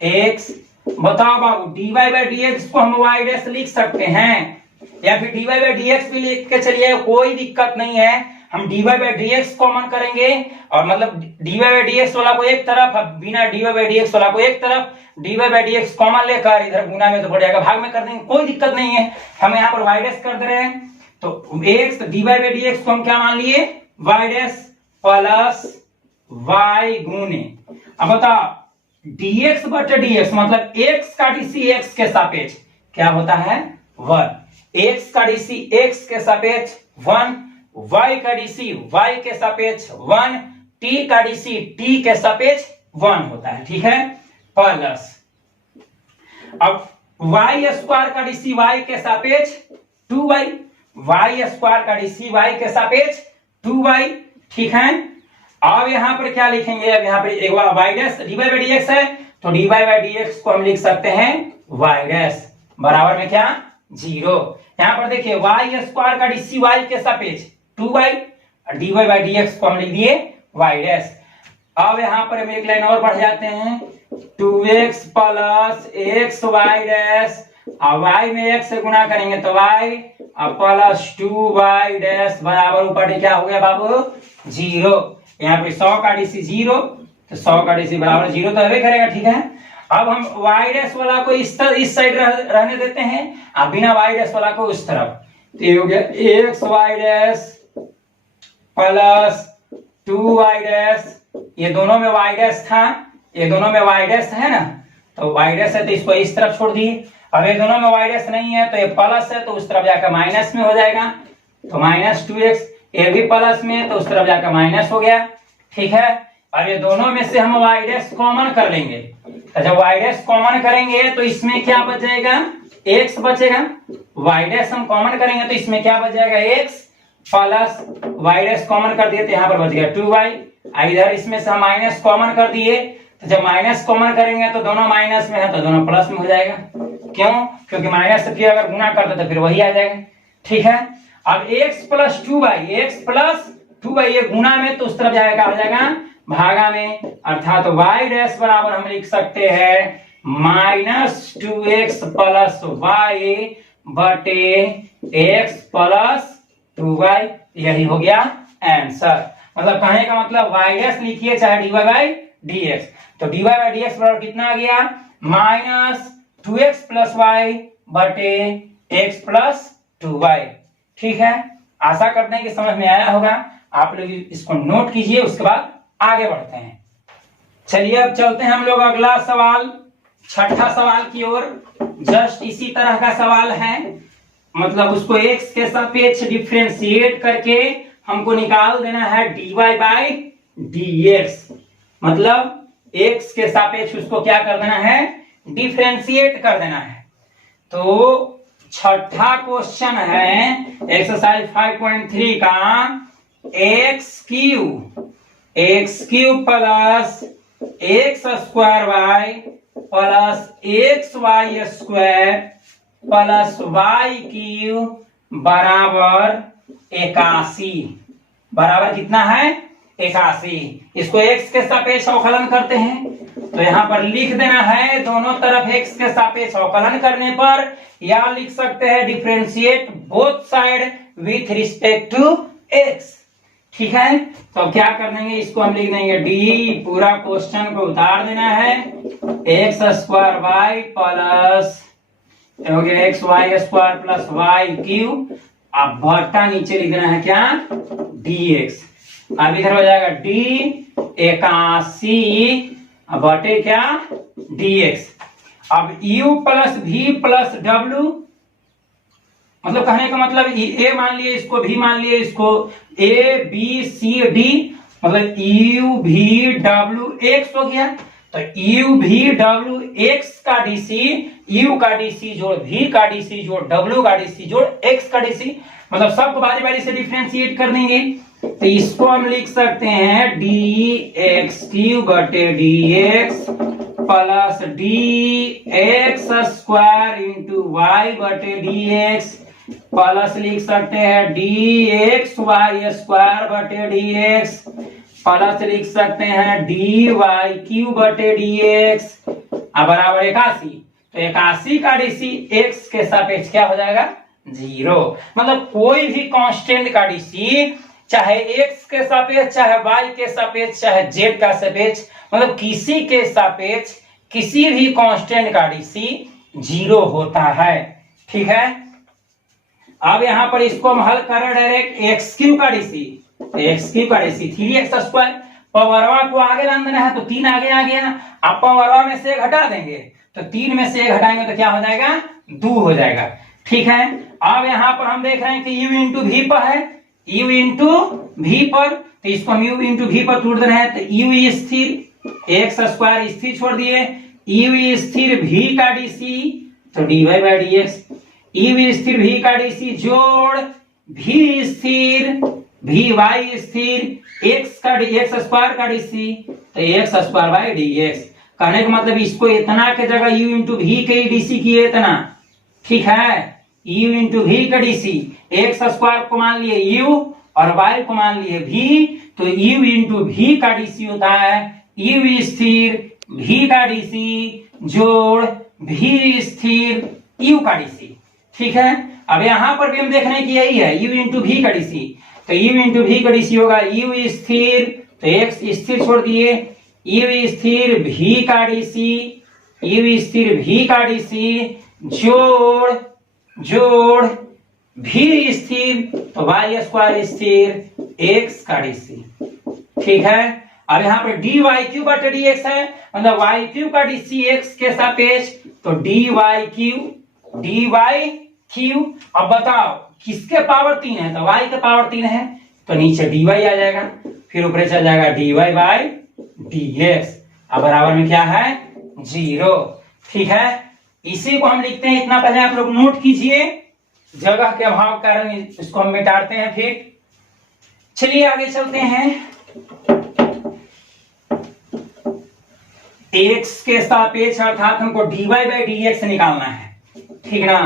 x। बताओ बाबू dy बाई dx को हम y डैश लिख सकते हैं, या फिर dy बाई dx भी लिख के चलिए, कोई दिक्कत नहीं है। हम dy बाई dx कॉमन करेंगे, और मतलब dy बाई dx वाला को एक तरफ, बिना dy बाई dx वाला को एक तरफ, dy बाई dx कॉमन लेकर इधर गुना में तो बढ़ जाएगा, भाग में कर देंगे, कोई दिक्कत नहीं है। हम यहाँ पर y डैश कर दे रहे हैं, तो x dy बाई dx को हम क्या मान लिए, y डैश प्लस y गुने। अब बताओ dx बटे dx मतलब x का डीसी x के सापेक्ष क्या होता है, 1, x का डीसी x के सापेक्ष 1, y का डीसी y के सापेक्ष 1, t का डीसी t के सापेक्ष 1 होता है, ठीक है। प्लस अब y स्क्वायर का डीसी y के सापेक्ष 2y, y स्क्वायर का डीसी y के सापेक्ष 2y, ठीक है। अब यहां पर क्या लिखेंगे, अब यहां पर एक बार y dash dy by dx है, तो dy बाई dx को हम लिख सकते हैं y डैश बराबर में क्या 0। यहां पर देखिए y स्क्वायर का डीसी y के सापेक्ष 2y, dy बाई dx को हम लिख दिए y डैश। अब यहां पर हम एक लाइन और बढ़ जाते हैं, 2x plus x y dash, और y में x से गुणा करेंगे तो y प्लस 2y डैश बराबर ऊपर क्या हो गया बाबू 0। यहाँ पे 100 का डीसी 0, तो 100 का डीसी बराबर 0 तो हमें करेगा, ठीक है। अब हम y डैश वाला को इस साइड रहने देते हैं, अब बिना y डैश वाला को उस तरफ, तो ये हो गया x y dash plus 2y dash, ये दोनों में y डैश था, ये दोनों में y डैश है ना, तो y डैश है तो इसको इस तरफ छोड़ दिए। अब ये दोनों में y डैश नहीं है तो ये प्लस है तो उस तरफ जाकर माइनस में हो जाएगा, तो माइनस 2x, ये भी प्लस में है तो उस तरफ जाकर माइनस हो गया, ठीक है। अब ये दोनों में से हम y डैश कॉमन कर लेंगे, तो जब y डैश कॉमन करेंगे तो इसमें क्या बच जाएगा x बचेगा, y डैश हम कॉमन करेंगे तो इसमें क्या बच जाएगा x plus y dash common कर दिए तो यहाँ पर बच गया 2y, इधर इसमें से हम माइनस कॉमन कर दिए, तो जब माइनस कॉमन करेंगे तो दोनों माइनस में है तो दोनों प्लस में हो जाएगा, क्यों, क्योंकि माइनस से फिर अगर गुना करते तो फिर वही आ जाएगा, ठीक है। अब x प्लस 2y ये गुना में तो उस तरफ जाएगा, हो जाएगा भागा में, अर्थात y डैश बराबर हम लिख सकते हैं माइनस 2x प्लस y बटे x प्लस 2y, यही हो गया आंसर। मतलब कहने का मतलब y डैश लिखिए चाहे dy बाई dx, तो dy बाई dx बराबर कितना आ गया माइनस 2x प्लस y बटे x प्लस 2y, ठीक है। आशा करते हैं कि समझ में आया होगा, आप लोग इसको नोट कीजिए, उसके बाद आगे बढ़ते हैं। चलिए अब चलते हैं हम लोग अगला सवाल, छठा सवाल की ओर। जस्ट इसी तरह का सवाल है, मतलब उसको x के सापेक्ष डिफरेंशिएट करके हमको निकाल देना है dy बाई dx, मतलब x के सापेक्ष उसको क्या कर देना है डिफरेंशिएट कर देना है। तो छठा क्वेश्चन है एक्सरसाइज 5.3 का x cube plus x square y plus x y square plus y cube बराबर 81, बराबर कितना है 81। इसको x के सापेक्ष अवकलन करते हैं, तो यहाँ पर लिख देना है दोनों तरफ x के सापेक्ष अवकलन करने पर, या लिख सकते हैं differentiate both side with respect to x, ठीक है। तो क्या कर देंगे, इसको हम लिख देंगे d, पूरा क्वेश्चन को उतार देना है एक्स स्क्वायर वाई प्लस हो गया x y square plus y cube, अब बटा नीचे लिख देना है क्या dx, अब इधर हो जाएगा d 81 बटे क्या dx। अब u plus v plus w, मतलब कहने का मतलब a मान लिए, इसको v मान लिए, इसको a b c d, मतलब u v w x हो गया, तो u v w x का dc, u का dc जोड़ v का dc जोड़ w का dc जोड़ x का dc, मतलब सबको बारी बारी से डिफरेंशिएट कर देंगे, तो इसको हम लिख सकते हैं dx क्यूब बटे dx plus dx square into y बटे dx प्लस लिख सकते हैं dx वाई स्क्वायर बटे dx प्लस लिख सकते हैं dy क्यूब बटे dx बराबर 81। तो 81 का डीसी x के सापेक्ष क्या हो जाएगा 0, मतलब कोई भी कांस्टेंट का डीसी चाहे x के सापेक्ष, चाहे y के सापेक्ष, चाहे z का सापेक्ष, मतलब किसी के सापेक्ष किसी भी कांस्टेंट का डीसी 0 होता है, ठीक है। अब यहां पर इसको हम हल कर रहे डायरेक्ट x क्यूब का डीसी, x क्यूब का डीसी 3x स्क्वायर, पावरवा को आगे लान देना है तो 3 आगे आ गया, अब पावरवा में से 1 हटा देंगे तो 3 में से 1 हटाएंगे तो क्या हो जाएगा 2 हो जाएगा, ठीक है। अब यहाँ पर हम देख रहे हैं कि u इंटू वी पर है, u इंटू वी पर, तो इसको हम u इंटू वी पर तोड़ दे रहे हैं, तो u स्थिर एक्स स्क्वायर स्थिर छोड़ दिए, u स्थिर v का dc तो dy बाई dx, u स्थिर v का dc जोड़ v स्थिर vy स्थिर x का x स्क्वायर का dc तो x स्क्वायर बाई dx। कहने का मतलब इसको इतना के जगह u इंटू वी के dc किए इतना, ठीक है, u इंटू वी का dc, एक्स स्क्वायर को मान लिए u और y को मान लिए v, तो u इंटू वी का dc होता है u स्थिर v का dc जोड़ v स्थिर u का dc, ठीक है। अब यहाँ पर भी हम देख रहे हैं कि यही है u इंटू वी का dc, तो u इंटू वी का dc होगा u स्थिर, तो x स्थिर छोड़ दिए, u स्थिर v का dc, u स्थिर v का dc जोड़ जोड़ v स्थिर तो y स्क्वायर स्थिर x का dc, ठीक है। अब यहाँ पर dy क्यू बटे dx है, मतलब y क्यू का dc x के सापेक्ष, तो dy क्यू। अब बताओ किसके पावर 3 है, तो y के पावर 3 है, तो नीचे dy आ जाएगा, फिर ऊपर चल जाएगा dy बाई dx, अब बराबर में क्या है 0, ठीक है। इसी को हम लिखते हैं, इतना पहले आप लोग नोट कीजिए, जगह के अभाव के कारण इसको हम मिटाते हैं। फिर चलिए आगे चलते हैं। x के सापेक्ष अर्थात हमको dy बाई dx निकालना है, ठीक ना।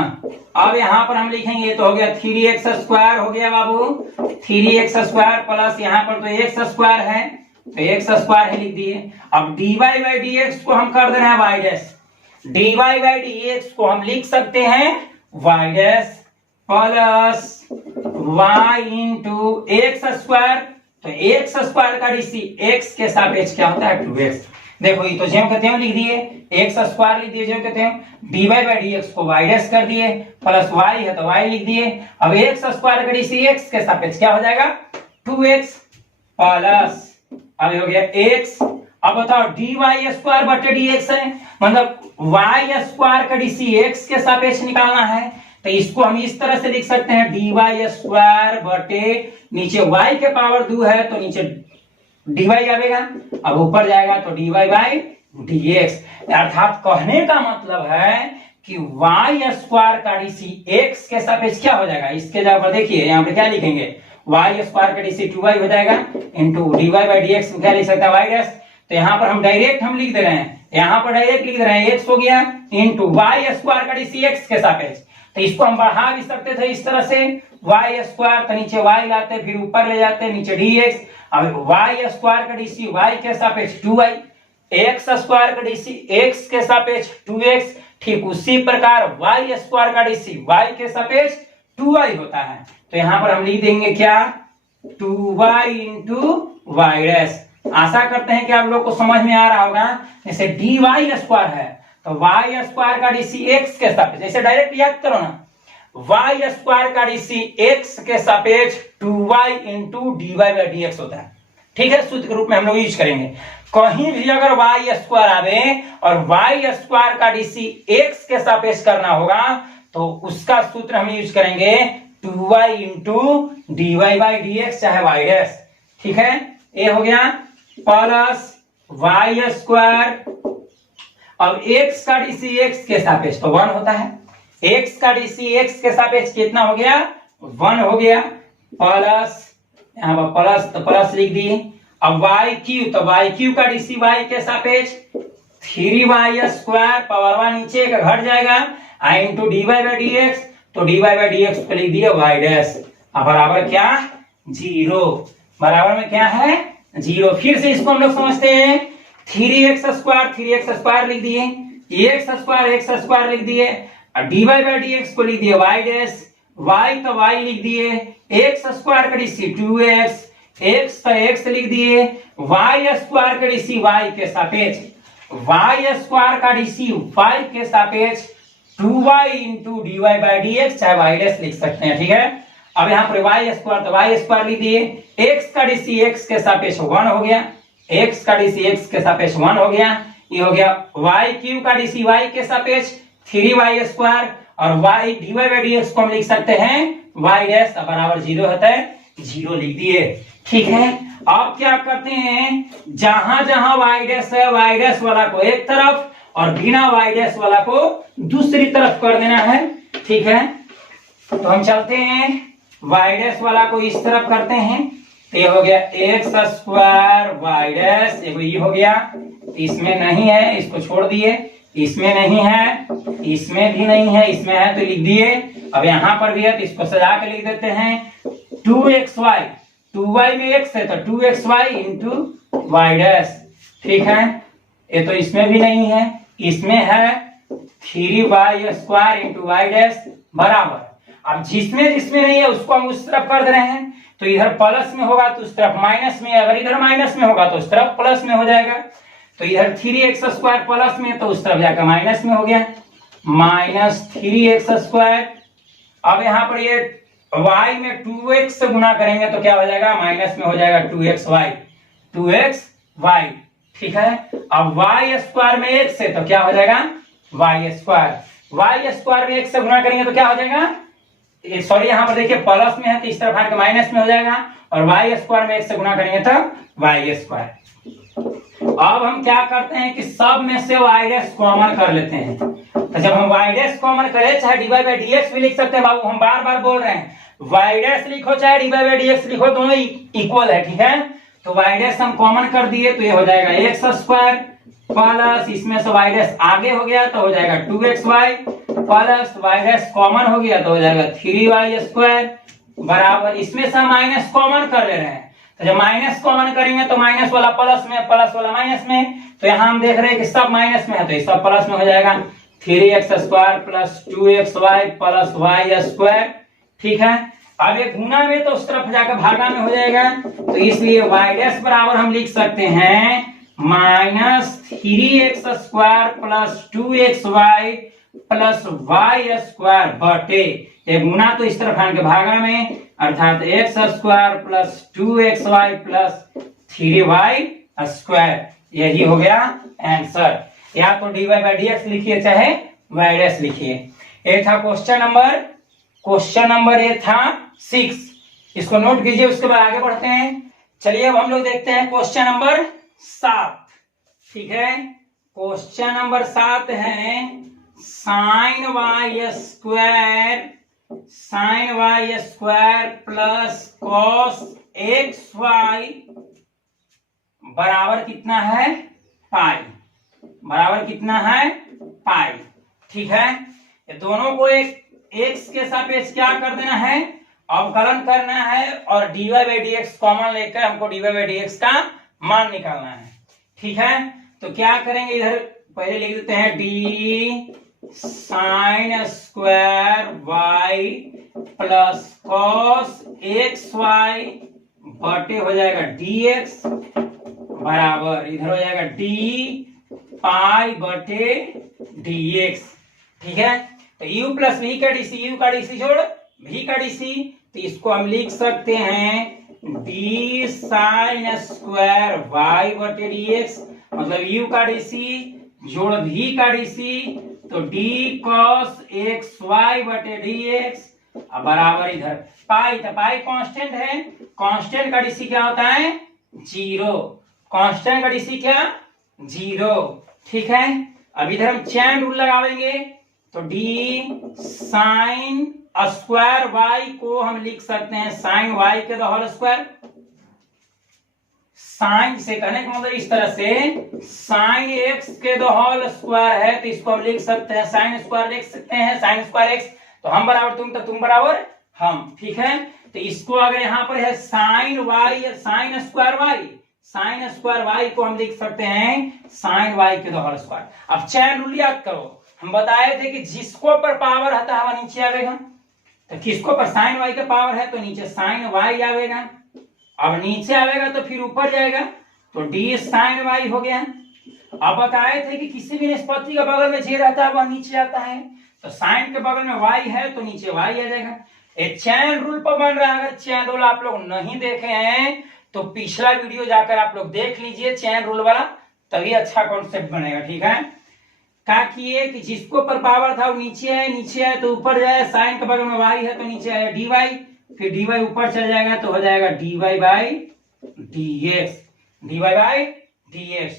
अब यहाँ पर हम लिखेंगे, तो हो गया 3x स्क्वायर हो गया बाबू, 3x स्क्वायर प्लस यहाँ पर तो x स्क्वायर है, तो x स्क्वायर ही लिख दिए। अब dy बाई dx को हम कर दे रहे हैं y dash, dy by dx को हम लिख सकते हैं y dash plus y into x square, तो एक्स स्क्वायर का dc x के सापेक्ष क्या होता है 2x। देखो ये तो ज्यों कहते हैं लिख दिए, एक्स स्क्वायर लिख दिए, ज्यों कहते हैं dy बाई dx को y डैश कर दिए, प्लस y है तो y लिख दिए। अब एक्स स्क्वायर का dc x के सापेक्ष क्या हो जाएगा 2x प्लस, अब हो गया x। अब बताओ dy स्क्वायर बटे dx है, मतलब y स्क्वायर का dc x के सापेक्ष निकालना है, तो इसको हम इस तरह से लिख सकते हैं dy स्क्वायर बटे नीचे y के पावर 2 है, तो नीचे dy आएगा, अब ऊपर जाएगा तो dy बाई dx। अर्थात कहने का मतलब है कि y स्क्वायर का dc x के सापेक्ष क्या हो जाएगा, इसके जगह पर देखिए यहाँ पे क्या लिखेंगे, y स्क्वायर का dc 2y हो जाएगा इंटू dy बाई dx में क्या लिख सकते हैं y डैश। तो यहाँ पर हम डायरेक्ट हम लिख दे रहे हैं, यहाँ पर डायरेक्ट लिख दे रहे हैं x हो गया इंटू y स्क्वायर का dc x के सापेक्ष। तो इसको हम बढ़ा भी सकते थे इस तरह से, y स्क्वायर तो नीचे y लाते, फिर ऊपर ले जाते नीचे dx। अब y स्क्वायर का dc y के सापेक्ष 2y, x स्क्वायर का dc x के सापेक्ष 2x, ठीक उसी प्रकार y स्क्वायर का dc y के सापेक्ष 2y होता है। तो यहाँ पर हम लिख देंगे क्या 2y इंटू वाई डैश। आशा करते हैं कि आप लोग को समझ में आ रहा होगा। जैसे dy स्क्वायर है तो y स्क्वायर का dc x के सापेक्ष, जैसे डायरेक्ट याद करो ना, y स्क्वायर का dc x के सापेक्ष 2y into dy by dx होता है, ठीक है। सूत्र के रूप में हम लोग यूज करेंगे। कहीं भी अगर y स्क्वायर आवे और y स्क्वायर का dc x के सापेक्ष करना होगा तो उसका सूत्र हम यूज करेंगे 2y into dy by dx चाहे y डैश, ठीक है। ये हो गया प्लस y स्क्वायर, अब x का dc x के सापेक्ष तो 1 होता है, x का dc x के सापेक्ष कितना हो गया 1 हो गया, प्लस यहाँ पर प्लस तो प्लस लिख दिए। अब y क्यू, तो y क्यू का dc y के सापेक्ष 3y स्क्वायर पावर 1 नीचे का घट जाएगा इंटू dy बाई dx, तो dy बाई dx को लिख दिए y डैश। अब बराबर क्या 0, बराबर में क्या है 0। फिर से इसको हम लोग समझते हैं, 3x स्क्वायर लिख दिए, x स्क्वायर लिख दिए, dy बाई dx को लिख दिए y डैश, y तो y लिख दिए, x स्क्वायर का dc 2x, x तो x लिख दिए, y स्क्वायर का dc y के सापेक्ष, y स्क्वायर का dc y के सापेक्ष 2y into dy by dx चाहे y डैश लिख सकते हैं, ठीक है। अब यहाँ पर y स्क्वायर तो y स्क्वायर लिख दिए, x का dc x के सापेक्ष 1 हो गया, x का dc x के सापेक्ष 1 हो गया, ये हो गया y क्यू का dc y के सापेक्ष 3y स्क्वायर, और y dy बाई dx को हम लिख सकते हैं y डैश बराबर 0 होता है, 0 लिख दिए। ठीक है, अब क्या करते हैं, जहां जहां y डैश है y डैश वाला को एक तरफ और बिना y डैश वाला को दूसरी तरफ कर देना है। ठीक है, तो हम चलते हैं y डैश वाला को इस तरफ करते हैं, तो ये हो गया एक्स स्क्वायर वाई डैश, ये हो गया, इसमें नहीं है इसको छोड़ दिए, इसमें नहीं है, इसमें भी नहीं है, इसमें है तो लिख दिए। अब यहाँ पर भी है तो इसको सजा के लिख देते हैं 2xy, 2y में x है तो 2xy इंटू वाई डैश। ठीक है, ये तो इसमें भी नहीं है, इसमें है 3y square into y dash बराबर। अब जिसमें जिसमें नहीं है उसको हम उस तरफ कर दे रहे हैं, तो इधर प्लस में होगा तो उस तरफ माइनस में, अगर इधर माइनस में होगा तो उस तरफ प्लस में हो जाएगा। तो इधर 3x स्क्वायर प्लस में तो उस तरफ जाकर माइनस में हो गया, माइनस 3x स्क्वायर। अब यहाँ पर ये y में 2x से गुना करेंगे तो क्या हो जाएगा, माइनस में हो जाएगा 2xy, 2xy। ठीक है, अब y स्क्वायर में x से तो क्या हो जाएगा y स्क्वायर, y स्क्वायर में x से गुना करेंगे तो क्या हो जाएगा, सॉरी यहाँ पर देखिए प्लस में है तो इस तरफ आके माइनस में हो जाएगा, और y स्क्वायर में x से गुना करेंगे तो y स्क्वायर। अब हम क्या करते हैं कि सब में से y डैश कॉमन कर लेते हैं, तो जब हम y डैश कॉमन करें चाहे dy बाई dx भी लिख सकते हैं बाबू, हम बार बार बोल रहे हैं y डैश लिखो चाहे dy बाई dx लिखो, दोनों इक्वल है। ठीक है, तो y डैश हम कॉमन कर दिए तो ये हो जाएगा एक्स स्क्वायर प्लस इसमें से y डैश आगे हो गया तो हो जाएगा 2xy plus y dash common हो गया तो हो जाएगा 3y स्क्वायर बराबर, इसमें से हम माइनस कॉमन कर ले रहे हैं, तो जब माइनस कॉमन करेंगे तो माइनस वाला प्लस में, प्लस वाला माइनस में, तो यहाँ हम देख रहे हैं कि सब माइनस में है तो ये सब प्लस में हो जाएगा, 3x square plus 2xy plus y square. ठीक है, अब ये गुना में तो उस तरफ जाकर भागा में हो जाएगा, तो इसलिए y डैश बराबर हम लिख सकते हैं minus 3x square plus 2xy plus y square बटे, ये गुना तो इस तरफ आके भागा में, अर्थात x square plus 2xy plus 3y square, यही हो गया आंसर। या तो dy बाई dx लिखिए चाहे y डैश लिखिए। ये था क्वेश्चन नंबर ये था 6, इसको नोट कीजिए, उसके बाद आगे बढ़ते हैं। चलिए अब हम लोग देखते हैं क्वेश्चन नंबर 7। ठीक है, क्वेश्चन नंबर 7 है sine y square plus cos xy बराबर कितना है, पाई, बराबर कितना है, पाई। ठीक है, ये दोनों को एक x के सापेक्ष क्या कर देना है, अवकलन करना है, और dy बाई dx कॉमन लेकर हमको dy बाई dx का मान निकालना है। ठीक है, तो क्या करेंगे, इधर पहले लिख देते हैं d sign square y plus cos xy बटे हो जाएगा dx बराबर, इधर हो जाएगा d पाई बटे dx। ठीक है, तो u प्लस v का dc, u का dc जोड़ v का dc, तो इसको हम लिख सकते हैं d साइन स्क्वायर y बटे dx, मतलब u का dc जोड़ v का dc, तो d cos xy बटे dx बराबर, इधर पाई, तो पाई कांस्टेंट है, कांस्टेंट का डीसी क्या होता है, 0, कांस्टेंट का डीसी क्या, 0। ठीक है, अब इधर हम चैन रूल लगावेंगे, तो d साइन स्क्वायर y को हम लिख सकते हैं साइन y के होल स्क्वायर, साइन से कहने का मतलब इस तरह से साइन x के होल स्क्वायर है तो इसको हम लिख सकते हैं साइन स्क्वायर, लिख सकते हैं साइन स्क्वायर x, तो हम बराबर तुम तो तुम बराबर हम। ठीक है, तो इसको अगर यहाँ पर है sine y, sine square y को हम लिख सकते हैं साइन y के होल स्क्वायर। अब चैन रूल याद करो, हम बताए थे कि जिसको पर पावर आता है वह नीचे आवेगा, तो किसको पर साइन y का पावर है तो नीचे साइन y आवेगा, अब नीचे आवेगा तो फिर ऊपर जाएगा, तो d साइन y हो गया। अब बताए थे कि किसी भी निष्पत्ति के बगल में जे रहता है वह नीचे आता है, तो साइन के बगल में y है तो नीचे y आ जाएगा। एक चैन रूल पर बन रहा है, अगर चैन रूल आप लोग नहीं देखे हैं तो पिछला वीडियो जाकर आप लोग देख लीजिए चैन रूल वाला, तभी अच्छा कॉन्सेप्ट बनेगा। ठीक है, क्या किए कि जिसको पर पावर था वो नीचे है तो ऊपर जाए, साइन के बगल में y है तो नीचे आएगा dy, फिर dy ऊपर चल जाएगा तो हो जाएगा dy बाई dx,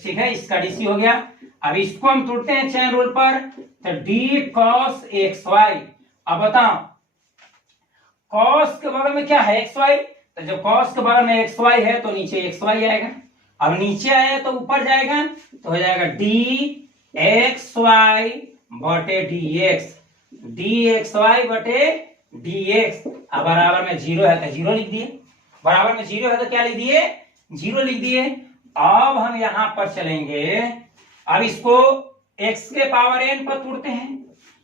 ठीक है। इसका डीसी हो गया। अब इसको हम तोड़ते हैं चैन रूल पर, तो d cos xy। अब बताओ cos के बगल में क्या है xy, तो जब cos के बगल में xy है तो नीचे xy आएगा। अब नीचे आया तो ऊपर जाएगा तो हो जाएगा dxy बटे dx। अब बराबर में जीरो है तो जीरो लिख दिए, बराबर में जीरो है तो क्या लिख दिए, जीरो लिख दिए। अब हम यहां पर चलेंगे, अब इसको x के पावर n पर तोड़ते हैं,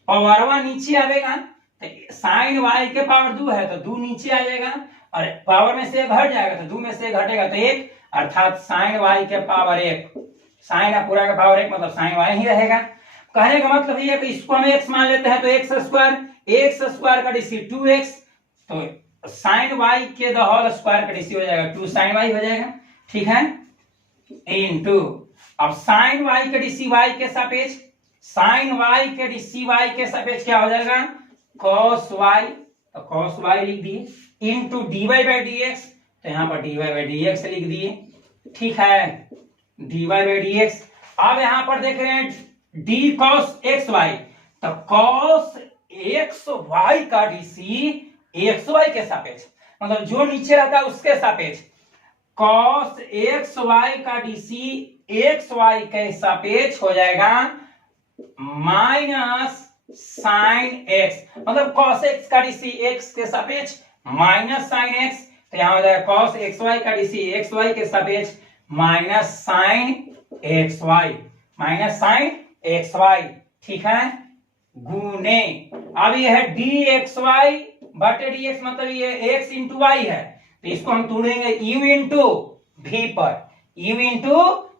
पावर नीचे आएगा तो साइन y के पावर 2 है तो 2 नीचे आ जाएगा, और पावर में से घट जाएगा तो 2 में से घटेगा तो 1, अर्थात साइन y के पावर 1, साइन पूरा का पावर 1 मतलब साइन y ही रहेगा। कहने का मतलब ये है कि इसको हम x मान लेते हैं तो x स्क्वायर का डीसी 2x, तो साइन y के द होल स्क्वायर का डीसी हो जाएगा 2 साइन y हो जाएगा, ठीक है, इनटू अब साइन y के डीसी y के सापेक्ष, साइन y के डीसी y के सापेक्ष क्या हो जाएगा cos y, तो cos y लिख दिए, इनटू dy बाई dx, तो यहाँ पर dy बाई dx लिख दिए, ठीक है, dy बाई dx। अब यहाँ पर देख रहे हैं d cos xy, तो cos xy का डीसी xy के सापेक्ष, मतलब जो नीचे रहता है उसके सापेक्ष, cos xy का डीसी xy के सापेक्ष हो जाएगा माइनस साइन x, मतलब cos x का डीसी x के सापेक्ष माइनस साइन x, तो यहां हो जाएगा cos xy का डीसी xy के सापेक्ष माइनस साइन xy, ठीक है, गुने अब ये है dxy बटे dx, मतलब ये x इंटू y है, तो इसको हम तोड़ेंगे u इंटू v पर, तो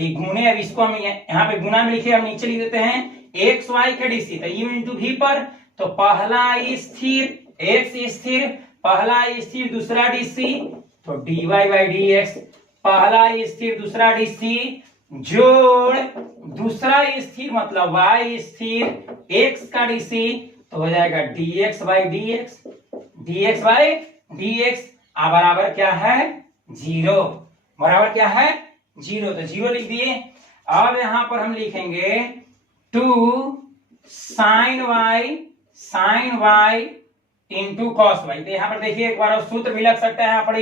ये गुने, अब इसको हम यहाँ पे गुना में लिखे, हम नीचे लिख देते हैं xy के डीसी, तो u इंटू v पर, तो पहला स्थिर x स्थिर, पहला स्थिर दूसरा डीसी, तो dy बाई dx, पहला स्थिर दूसरा डीसी जोड़ दूसरा स्थिर मतलब y स्थिर x का डीसी, तो हो जाएगा dx बाई dx, अब बराबर क्या है जीरो, बराबर क्या है जीरो, तो जीरो लिख दिए। अब यहां पर हम लिखेंगे 2 sine y into cos y, तो यहाँ पर देखिए एक बार सूत्र भी लग सकता है, यहाँ पर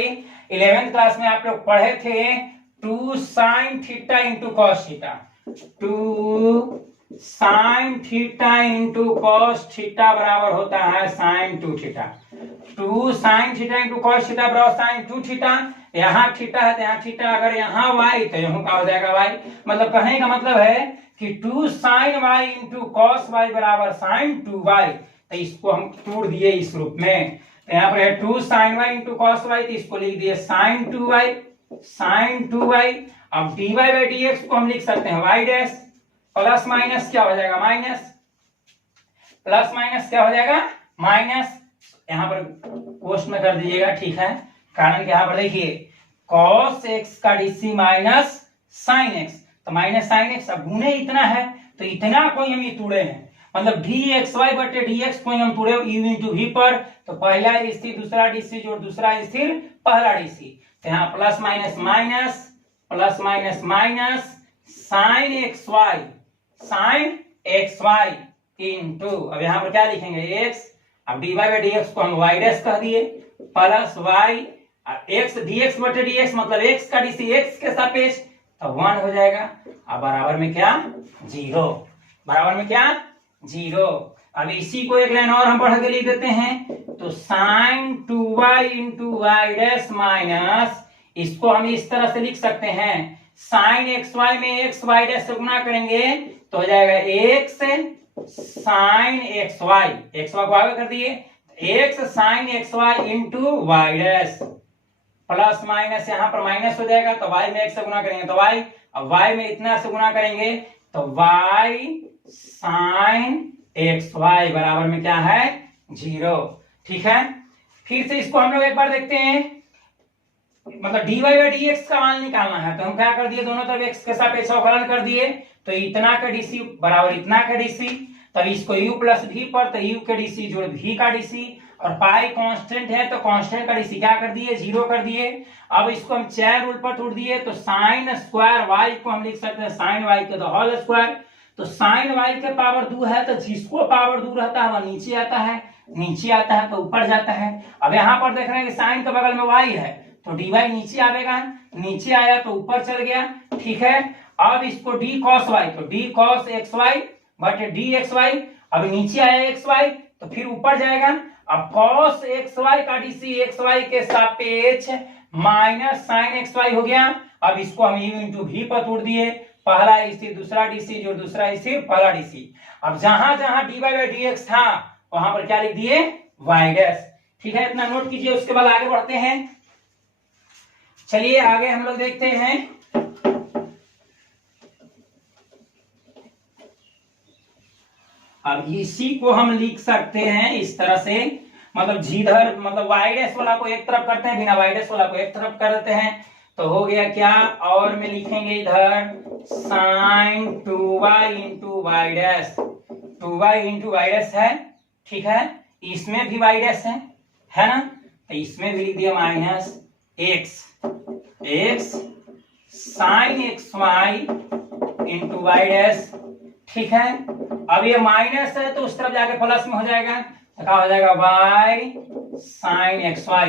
11th क्लास में आप लोग पढ़े थे 2 sine theta into cos theta, 2 sine theta into cos theta बराबर होता है sine 2 theta, 2 sine theta into cos theta बराबर साइन 2 थीटा, यहाँ थीटा है तो यहाँ थीटा, अगर यहाँ y तो यहाँ क्या हो जाएगा y, मतलब कहने का मतलब है कि 2 sine y into cos y बराबर साइन 2y, तो इसको हम तोड़ दिए इस रूप में, तो यहाँ पर है 2 sine y into cos y, तो इसको लिख दिए साइन 2y। अब dy बाई dx को हम लिख सकते हैं y डैश, प्लस माइनस क्या हो जाएगा माइनस, प्लस माइनस क्या हो जाएगा माइनस, यहाँ पर पोस्ट में कर दीजिएगा, ठीक है, कारण यहाँ पर देखिए cos x का डीसी माइनस साइन x, तो माइनस साइन x, अब गुने इतना है तो इतना कोई हम ये तोड़े हैं, मतलब dxy बटे dx को हम तोड़े u इंटू v पर, तो पहला स्थिर दूसरा डीसी जोड़ दूसरा स्थिर पहला डीसी, तो यहाँ plus minus minus sine xy into, अब यहाँ पर क्या लिखेंगे x, अब dy बाई dx को हम y डैश कह दिए, प्लस y x dx बटे dx मतलब x का डीसी x के सापेक्ष, तो 1 हो जाएगा, अब बराबर में क्या जीरो, बराबर में क्या जीरो। अब इसी को एक लाइन और हम बढ़ के लिख देते हैं, तो sine 2y into y dash minus, इसको हम इस तरह से लिख सकते हैं, साइन xy में x y डैश से गुना करेंगे तो हो जाएगा x साइन xy को आगे कर दिए, x sine xy into y dash, plus minus यहाँ पर माइनस हो जाएगा, तो y में x से गुना करेंगे तो y, अब y में इतना से गुना करेंगे तो y साइन xy बराबर में क्या है जीरो, ठीक है। फिर से इसको हम लोग एक बार देखते हैं, मतलब dy बाई dx का मान निकालना है, तो हम क्या कर दिए, दोनों तरफ x के सापेक्ष अवकलन कर दिए, तो इतना का डीसी बराबर इतना का डीसी, तब इसको u प्लस v पर, तो u के डीसी जोड़ v का डीसी, और पाई कांस्टेंट है तो कांस्टेंट का डीसी क्या कर दिए, 0 कर दिए। अब इसको हम चेन रूल पर तोड़ दिए, तो साइन स्क्वायर y को हम लिख सकते हैं साइन y के होल स्क्वायर। तो साइन y के पावर 2 है, तो जिसको पावर 2 रहता है वह नीचे आता है, नीचे आता है तो ऊपर जाता है। अब यहाँ पर देख रहे हैं कि साइन के बगल में y है, तो dy नीचे आएगा, नीचे आया तो ऊपर चल गया, ठीक है। अब इसको d cos y, तो d cos xy बटे dxy, अब नीचे आया xy तो फिर ऊपर जाएगा। अब cos xy का डीसी xy के सापेक्ष माइनस साइन xy हो गया। अब इसको हम u इंटू v पर तोड़ दिए, पहला स्थिर दूसरा डीसी जो दूसरा स्थिर पहला डीसी। अब जहां जहां dy बाई dx था वहां पर क्या लिख दिए, y डैश, ठीक है। इतना नोट कीजिए, उसके बाद आगे बढ़ते हैं। चलिए आगे हम लोग देखते हैं। अब इसी को हम लिख सकते हैं इस तरह से, मतलब जिधर मतलब y डैश वाला को एक तरफ करते हैं, बिना y डैश वाला को एक तरफ कर देते हैं, तो हो गया क्या, और में लिखेंगे इधर sine 2y into y dash, 2y into y dash है, ठीक है। इसमें भी y डैश है ना, तो इसमें भी लिख दिया minus x sine xy into y dash, ठीक है। अब ये माइनस है तो उस तरफ जाके प्लस में हो जाएगा, तो क्या हो जाएगा y साइन xy,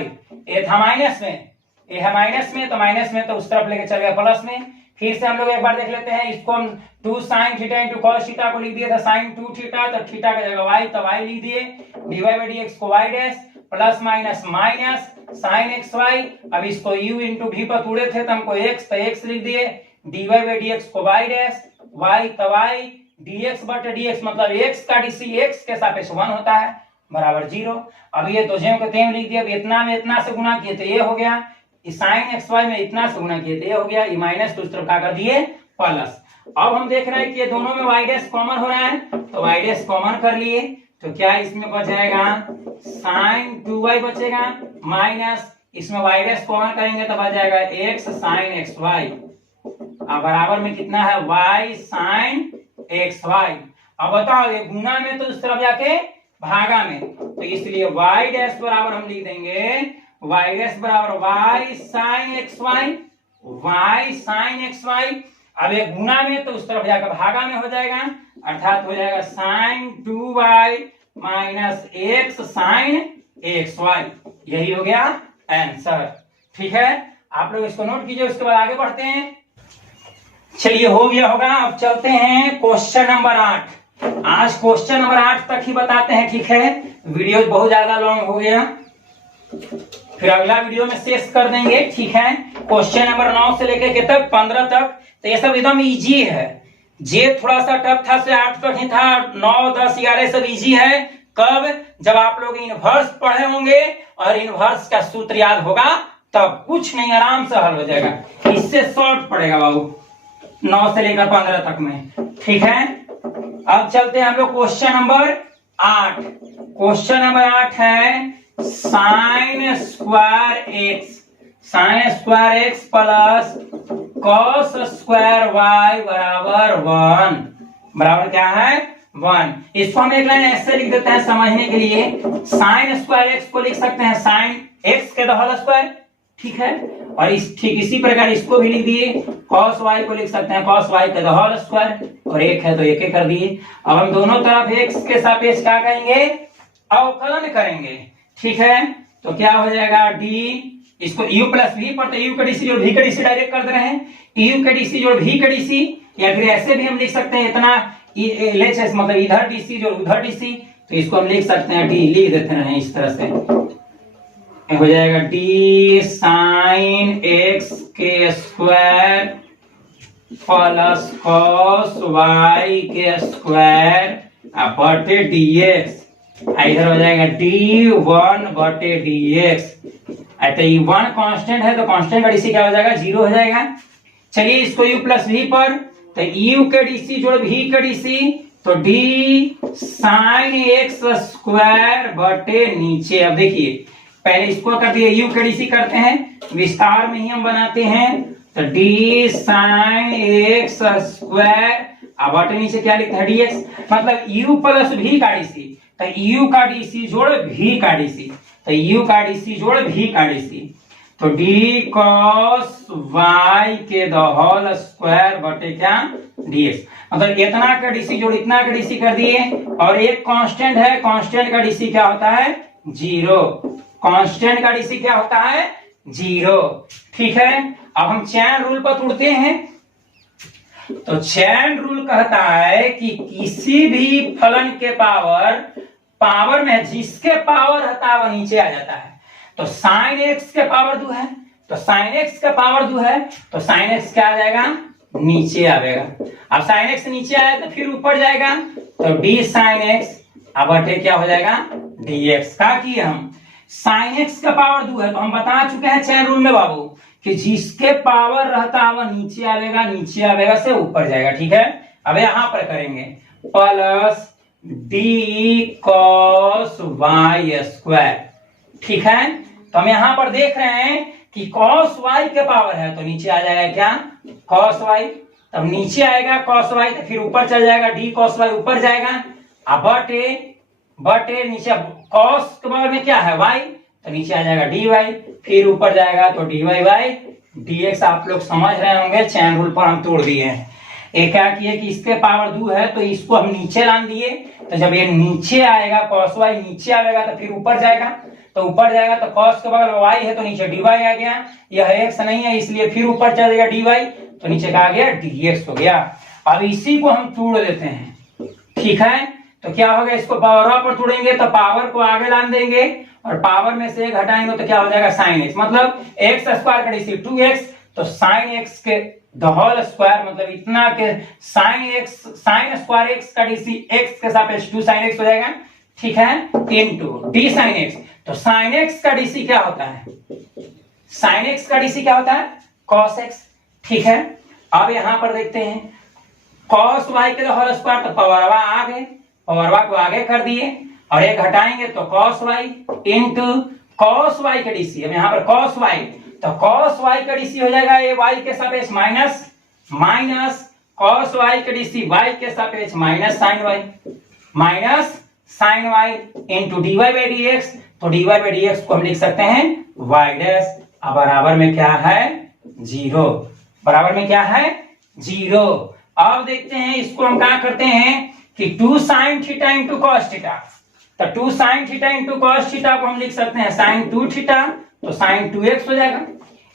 ये था माइनस में, ये है माइनस में, तो माइनस में तो उस तरफ लेके चल गया प्लस में। फिर से हम लोग एक बार देख लेते हैं, इसको हम 2 sine theta into cos theta को लिख दिए था साइन 2 थीटा, तो थीटा का जगह y, तो y लिख दिए, dy बाई dx को y dash plus minus minus sine xy। अब इसको u इंटू v पर तोड़े थे तो हमको x, तो x लिख दिए, dy बाई dx को y डैश, y तो y, dx बटे dx मतलब x का डीसी x के सापेक्ष 1 होता है बराबर 0। अब ये तो ज्यों के त्यों लिख दिया, अब इतना में इतना से गुना किए तो ये हो गया, साइन xy में इतना से गुना किए तो ये हो गया, ये माइनस तो उस तरफ क्या कर दिए प्लस। अब हम देख रहे हैं कि ये दोनों में y डैश कॉमन हो रहा है, तो y डैश कॉमन कर लिए, तो क्या इसमें बच जाएगा साइन 2y बचेगा, माइनस इसमें y डैश कॉमन करेंगे तो बच जाएगा x साइन xy, अब बराबर में कितना है y साइन xy। अब बताओ ये गुना में तो उस तरफ जाके भागा में, तो इसलिए y डैश बराबर हम लिख देंगे y डैश बराबर y sine xy, y sine xy। अब ये गुना में तो उस तरफ जाकर भागा में हो जाएगा, अर्थात हो जाएगा sine 2y minus x sine xy, यही हो गया आंसर, ठीक है। आप लोग इसको नोट कीजिए, उसके बाद आगे बढ़ते हैं। चलिए हो गया होगा, अब चलते हैं क्वेश्चन नंबर 8। आज क्वेश्चन नंबर 8 तक ही बताते हैं, ठीक है। वीडियो बहुत ज्यादा लॉन्ग हो गया, फिर अगला वीडियो में शेष कर देंगे, ठीक है। क्वेश्चन नंबर 9 से लेकर के तक 15 तक तो ये सब एकदम इजी है, जे थोड़ा सा टफ था से 8 तक ही था, 9 10 11 सब इजी है। कब, जब आप लोग इनवर्स पढ़े होंगे और इनवर्स का सूत्र याद होगा तब, कुछ नहीं आराम से हल हो जाएगा, इससे शॉर्ट पड़ेगा बाबू 9 से लेकर 15 तक में, ठीक है। अब चलते हैं हम लोग क्वेश्चन नंबर 8। क्वेश्चन नंबर 8 है sine square x, sine square x plus cos square y बराबर 1, बराबर क्या है 1। इसको हम एक लाइन ऐसे लिख देते हैं समझने के लिए, साइन स्क्वायर एक्स को लिख सकते हैं साइन एक्स के होल स्क्वायर, ठीक है। और ठीक इसी प्रकार इसको भी लिख दिए, कॉस वाई को लिख सकते हैं कॉस वाई के होल स्क्वायर, और एक है तो एक कर दिए। अब हम दोनों तरफ एक्स के सापेक्ष क्या करेंगे, अवकलन करेंगे, ठीक है। तो क्या हो जाएगा डी, इसको u प्लस v पर, तो u का डीसी जोड़ v का डीसी डायरेक्ट कर दे रहे हैं, u का डीसी जोड़ v का डीसी, या फिर ऐसे भी हम लिख सकते हैं इतना LHS मतलब इधर डीसी जोड़ उधर डीसी, तो इसको हम लिख सकते हैं डी, लिख देते हैं इस तरह से, हो जाएगा डी साइन एक्स के स्क्वायर प्लस कॉस वाई के स्क्वायर बटे डीएक्स, इधर हो जाएगा d1 बटे dx। तो ये 1 कांस्टेंट है तो कांस्टेंट का डीसी क्या हो जाएगा 0 हो जाएगा। चलिए इसको u प्लस v पर, तो u के डीसी जोड़ v के डीसी, तो d साइन एक्स स्क्वायर बटे नीचे। अब देखिए पहले इसको कर दिए, u के डीसी करते हैं, विस्तार में ही हम बनाते हैं, तो d साइन एक्स स्क्वायर अब बटे नीचे क्या लिखते हैं dx, मतलब u प्लस v का dc, तो u का dc जोड़ v का dc, तो u का dc जोड़ v का dc, तो d cos y के द होल स्क्वायर बटे क्या dx, मतलब इतना का डीसी जोड़ इतना का डीसी कर दिए, और एक कांस्टेंट है, कांस्टेंट का डीसी क्या होता है 0, कांस्टेंट का डीसी क्या होता है 0। ठीक है, अब हम चैन रूल पर उड़ते हैं। तो चैन रूल कहता है कि किसी भी फलन के पावर में जिसके पावर रहता है वह नीचे आ जाता है। तो साइन एक्स के पावर 2 है, तो साइन एक्स का पावर 2 है, तो साइन एक्स क्या आ जाएगा नीचे आएगा। अब साइन एक्स नीचे आया तो फिर ऊपर जाएगा, तो डी साइन एक्स अब बटे क्या हो जाएगा dx का किए हम। साइन एक्स का पावर 2 है, तो हम बता चुके हैं चैन रूल में बाबू कि जिसके पावर रहता है वह नीचे आवेगा, नीचे आवेगा से ऊपर जाएगा। ठीक है, अब यहां पर करेंगे plus d cos y square. ठीक है, तो हम यहां पर देख रहे हैं कि cos y के पावर है, तो नीचे आ जाएगा क्या cos y, तब नीचे आएगा cos y, तो फिर ऊपर चल जाएगा d cos y ऊपर जाएगा, अब बटे नीचे cos के पावर में क्या है y, तो नीचे आ जाएगा dy, फिर ऊपर जाएगा तो dy बाई dx। आप लोग समझ रहे होंगे, चैन रूल पर हम तोड़ दिए हैं। एक क्या किए कि इसके पावर 2 है तो इसको हम नीचे लान दिए, तो जब ये नीचे आएगा cos y नीचे आएगा तो फिर ऊपर जाएगा, तो ऊपर जाएगा तो cos के बगल y है तो नीचे dy आ गया, यह x नहीं है इसलिए फिर ऊपर चल जाएगा dy, तो नीचे का आ गया dx हो गया। अब इसी को हम तोड़ देते हैं। ठीक है, तो क्या होगा, इसको पावर पर तोड़ेंगे तो पावर को आगे लान देंगे और पावर में से घटाएंगे तो क्या हो जाएगा साइन एक्स, मतलब एक्स स्क्वायर का डीसी 2x, तो साइन एक्स के द होल स्क्वायर मतलब इतना के साइन स्क्वायर एक्स का डीसी एक्स के सापेक्ष 2 साइन एक्स हो जाएगा। ठीक है, इनटू डी साइन एक्स, तो साइन एक्स का डीसी क्या होता है, साइन एक्स का डीसी क्या होता है cos x। ठीक है, अब यहां पर देखते हैं cos y के होल स्क्वायर, तो पावरवा आगे, पावरवा को आगे कर दिए और एक घटाएंगे तो cos y into cos y के डीसी। अब यहां पर cos y, तो cos y का डीसी हो जाएगा ये y के सापेक्ष माइनस cos y के डीसी y के सापेक्ष minus sine y into dy by dx, तो dy बाई dx को हम लिख सकते हैं y डैश, अब बराबर में क्या है 0, बराबर में क्या है 0। अब देखते हैं इसको हम क्या करते हैं कि 2 sin theta into cos theta, तो 2 sin theta into cos theta को हम लिख सकते हैं sin 2 थीटा, तो sin 2x हो जाएगा।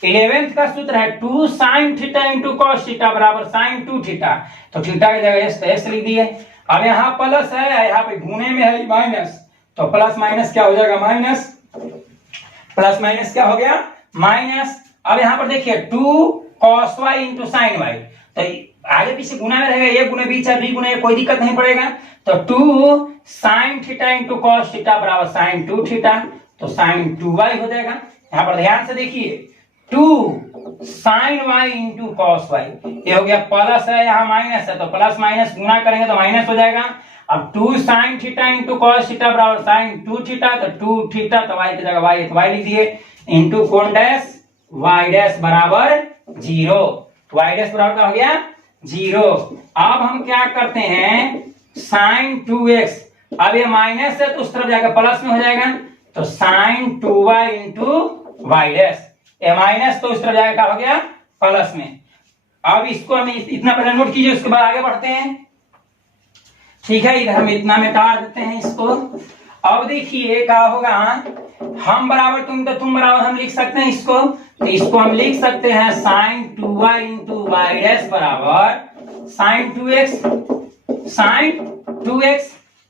11th का सूत्र है 2 sin theta into cos theta बराबर sin 2 थीटा, तो थीटा की जगह s लिख दिए। अब यहाँ प्लस है, यहाँ पे गुने में है माइनस, तो प्लस माइनस क्या हो जाएगा माइनस, प्लस माइनस क्या हो गया माइनस। अब यहाँ पर देखिए 2 cos y into sine y, तो आगे पीछे गुना में रहेगा, एक गुने बीच है, बी गुने कोई दिक्कत नहीं पड़ेगा, तो 2 sin theta into cos theta बराबर sin 2 थीटा, तो sin 2y हो जाएगा। यहाँ पर ध्यान से देखिए 2 sin y into cos y, ये हो गया प्लस है, यहाँ माइनस है, तो प्लस माइनस गुना करेंगे तो माइनस हो जाएगा। अब 2 sin theta into cos theta बराबर sin 2 थीटा, तो 2 थीटा तो y की जगह y है तो y लिख दिए इंटू कोण डैश y डैश बराबर 0, y डैश बराबर क्या हो गया 0। अब हम क्या करते हैं sin 2x, अब ये माइनस है तो उस तरफ जाकर प्लस में हो जाएगा, तो sin 2y into y dash, ये माइनस तो उस तरफ जाएगा क्या हो गया प्लस में। अब इसको हम इतना पहले नोट कीजिए, उसके बाद आगे बढ़ते हैं। ठीक है, इधर हम इतना मिटा देते हैं इसको। अब देखिए क्या होगा, हम बराबर तुम तो तुम बराबर हम लिख सकते हैं इसको, तो इसको हम लिख सकते हैं sin 2y into y dash बराबर sin 2x।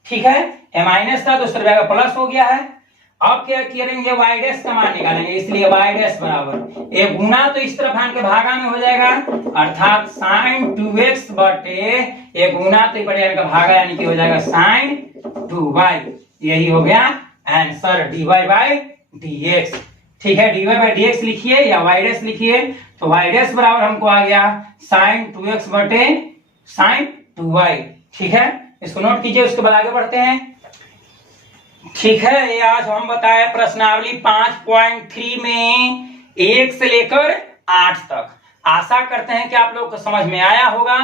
ठीक है, ये माइनस था तो उस तरफ जाएगा प्लस हो गया है। अब क्या करेंगे y डैश का मान निकालेंगे, इसलिए y डैश बराबर ये गुना तो इस तरफ आन के भागा में हो जाएगा, अर्थात sin 2x बटे ये गुना तो बड़े का भागा यानी कि हो जाएगा sin 2y। यही हो गया आंसर dy बाई dx। ठीक है, dy बाई dx लिखिए या y डैश लिखिए, तो y डैश बराबर हमको आ गया sin 2x बटे sin 2y। ठीक है, इसको नोट कीजिए, उसके बाद आगे बढ़ते हैं। ठीक है, ये आज हम बताए प्रश्नावली 5.3 में 1 से लेकर 8 तक। आशा करते हैं कि आप लोग को समझ में आया होगा।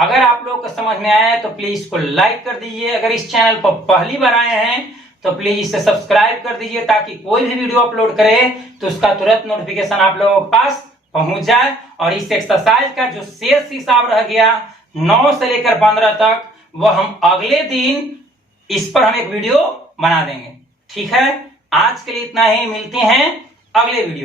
अगर आप लोग को समझ में आया है तो प्लीज इसको लाइक कर दीजिए। अगर इस चैनल पर पहली बार आए हैं तो प्लीज इसे सब्सक्राइब कर दीजिए, ताकि कोई भी वीडियो अपलोड करे तो उसका तुरंत नोटिफिकेशन आप लोगों के पास पहुंच जाए। और इस एक्सरसाइज का जो शेष हिसाब रह गया 9 से लेकर 15 तक, वह हम अगले दिन इस पर हम एक वीडियो बना देंगे। ठीक है, आज के लिए इतना ही, मिलते हैं अगले वीडियो।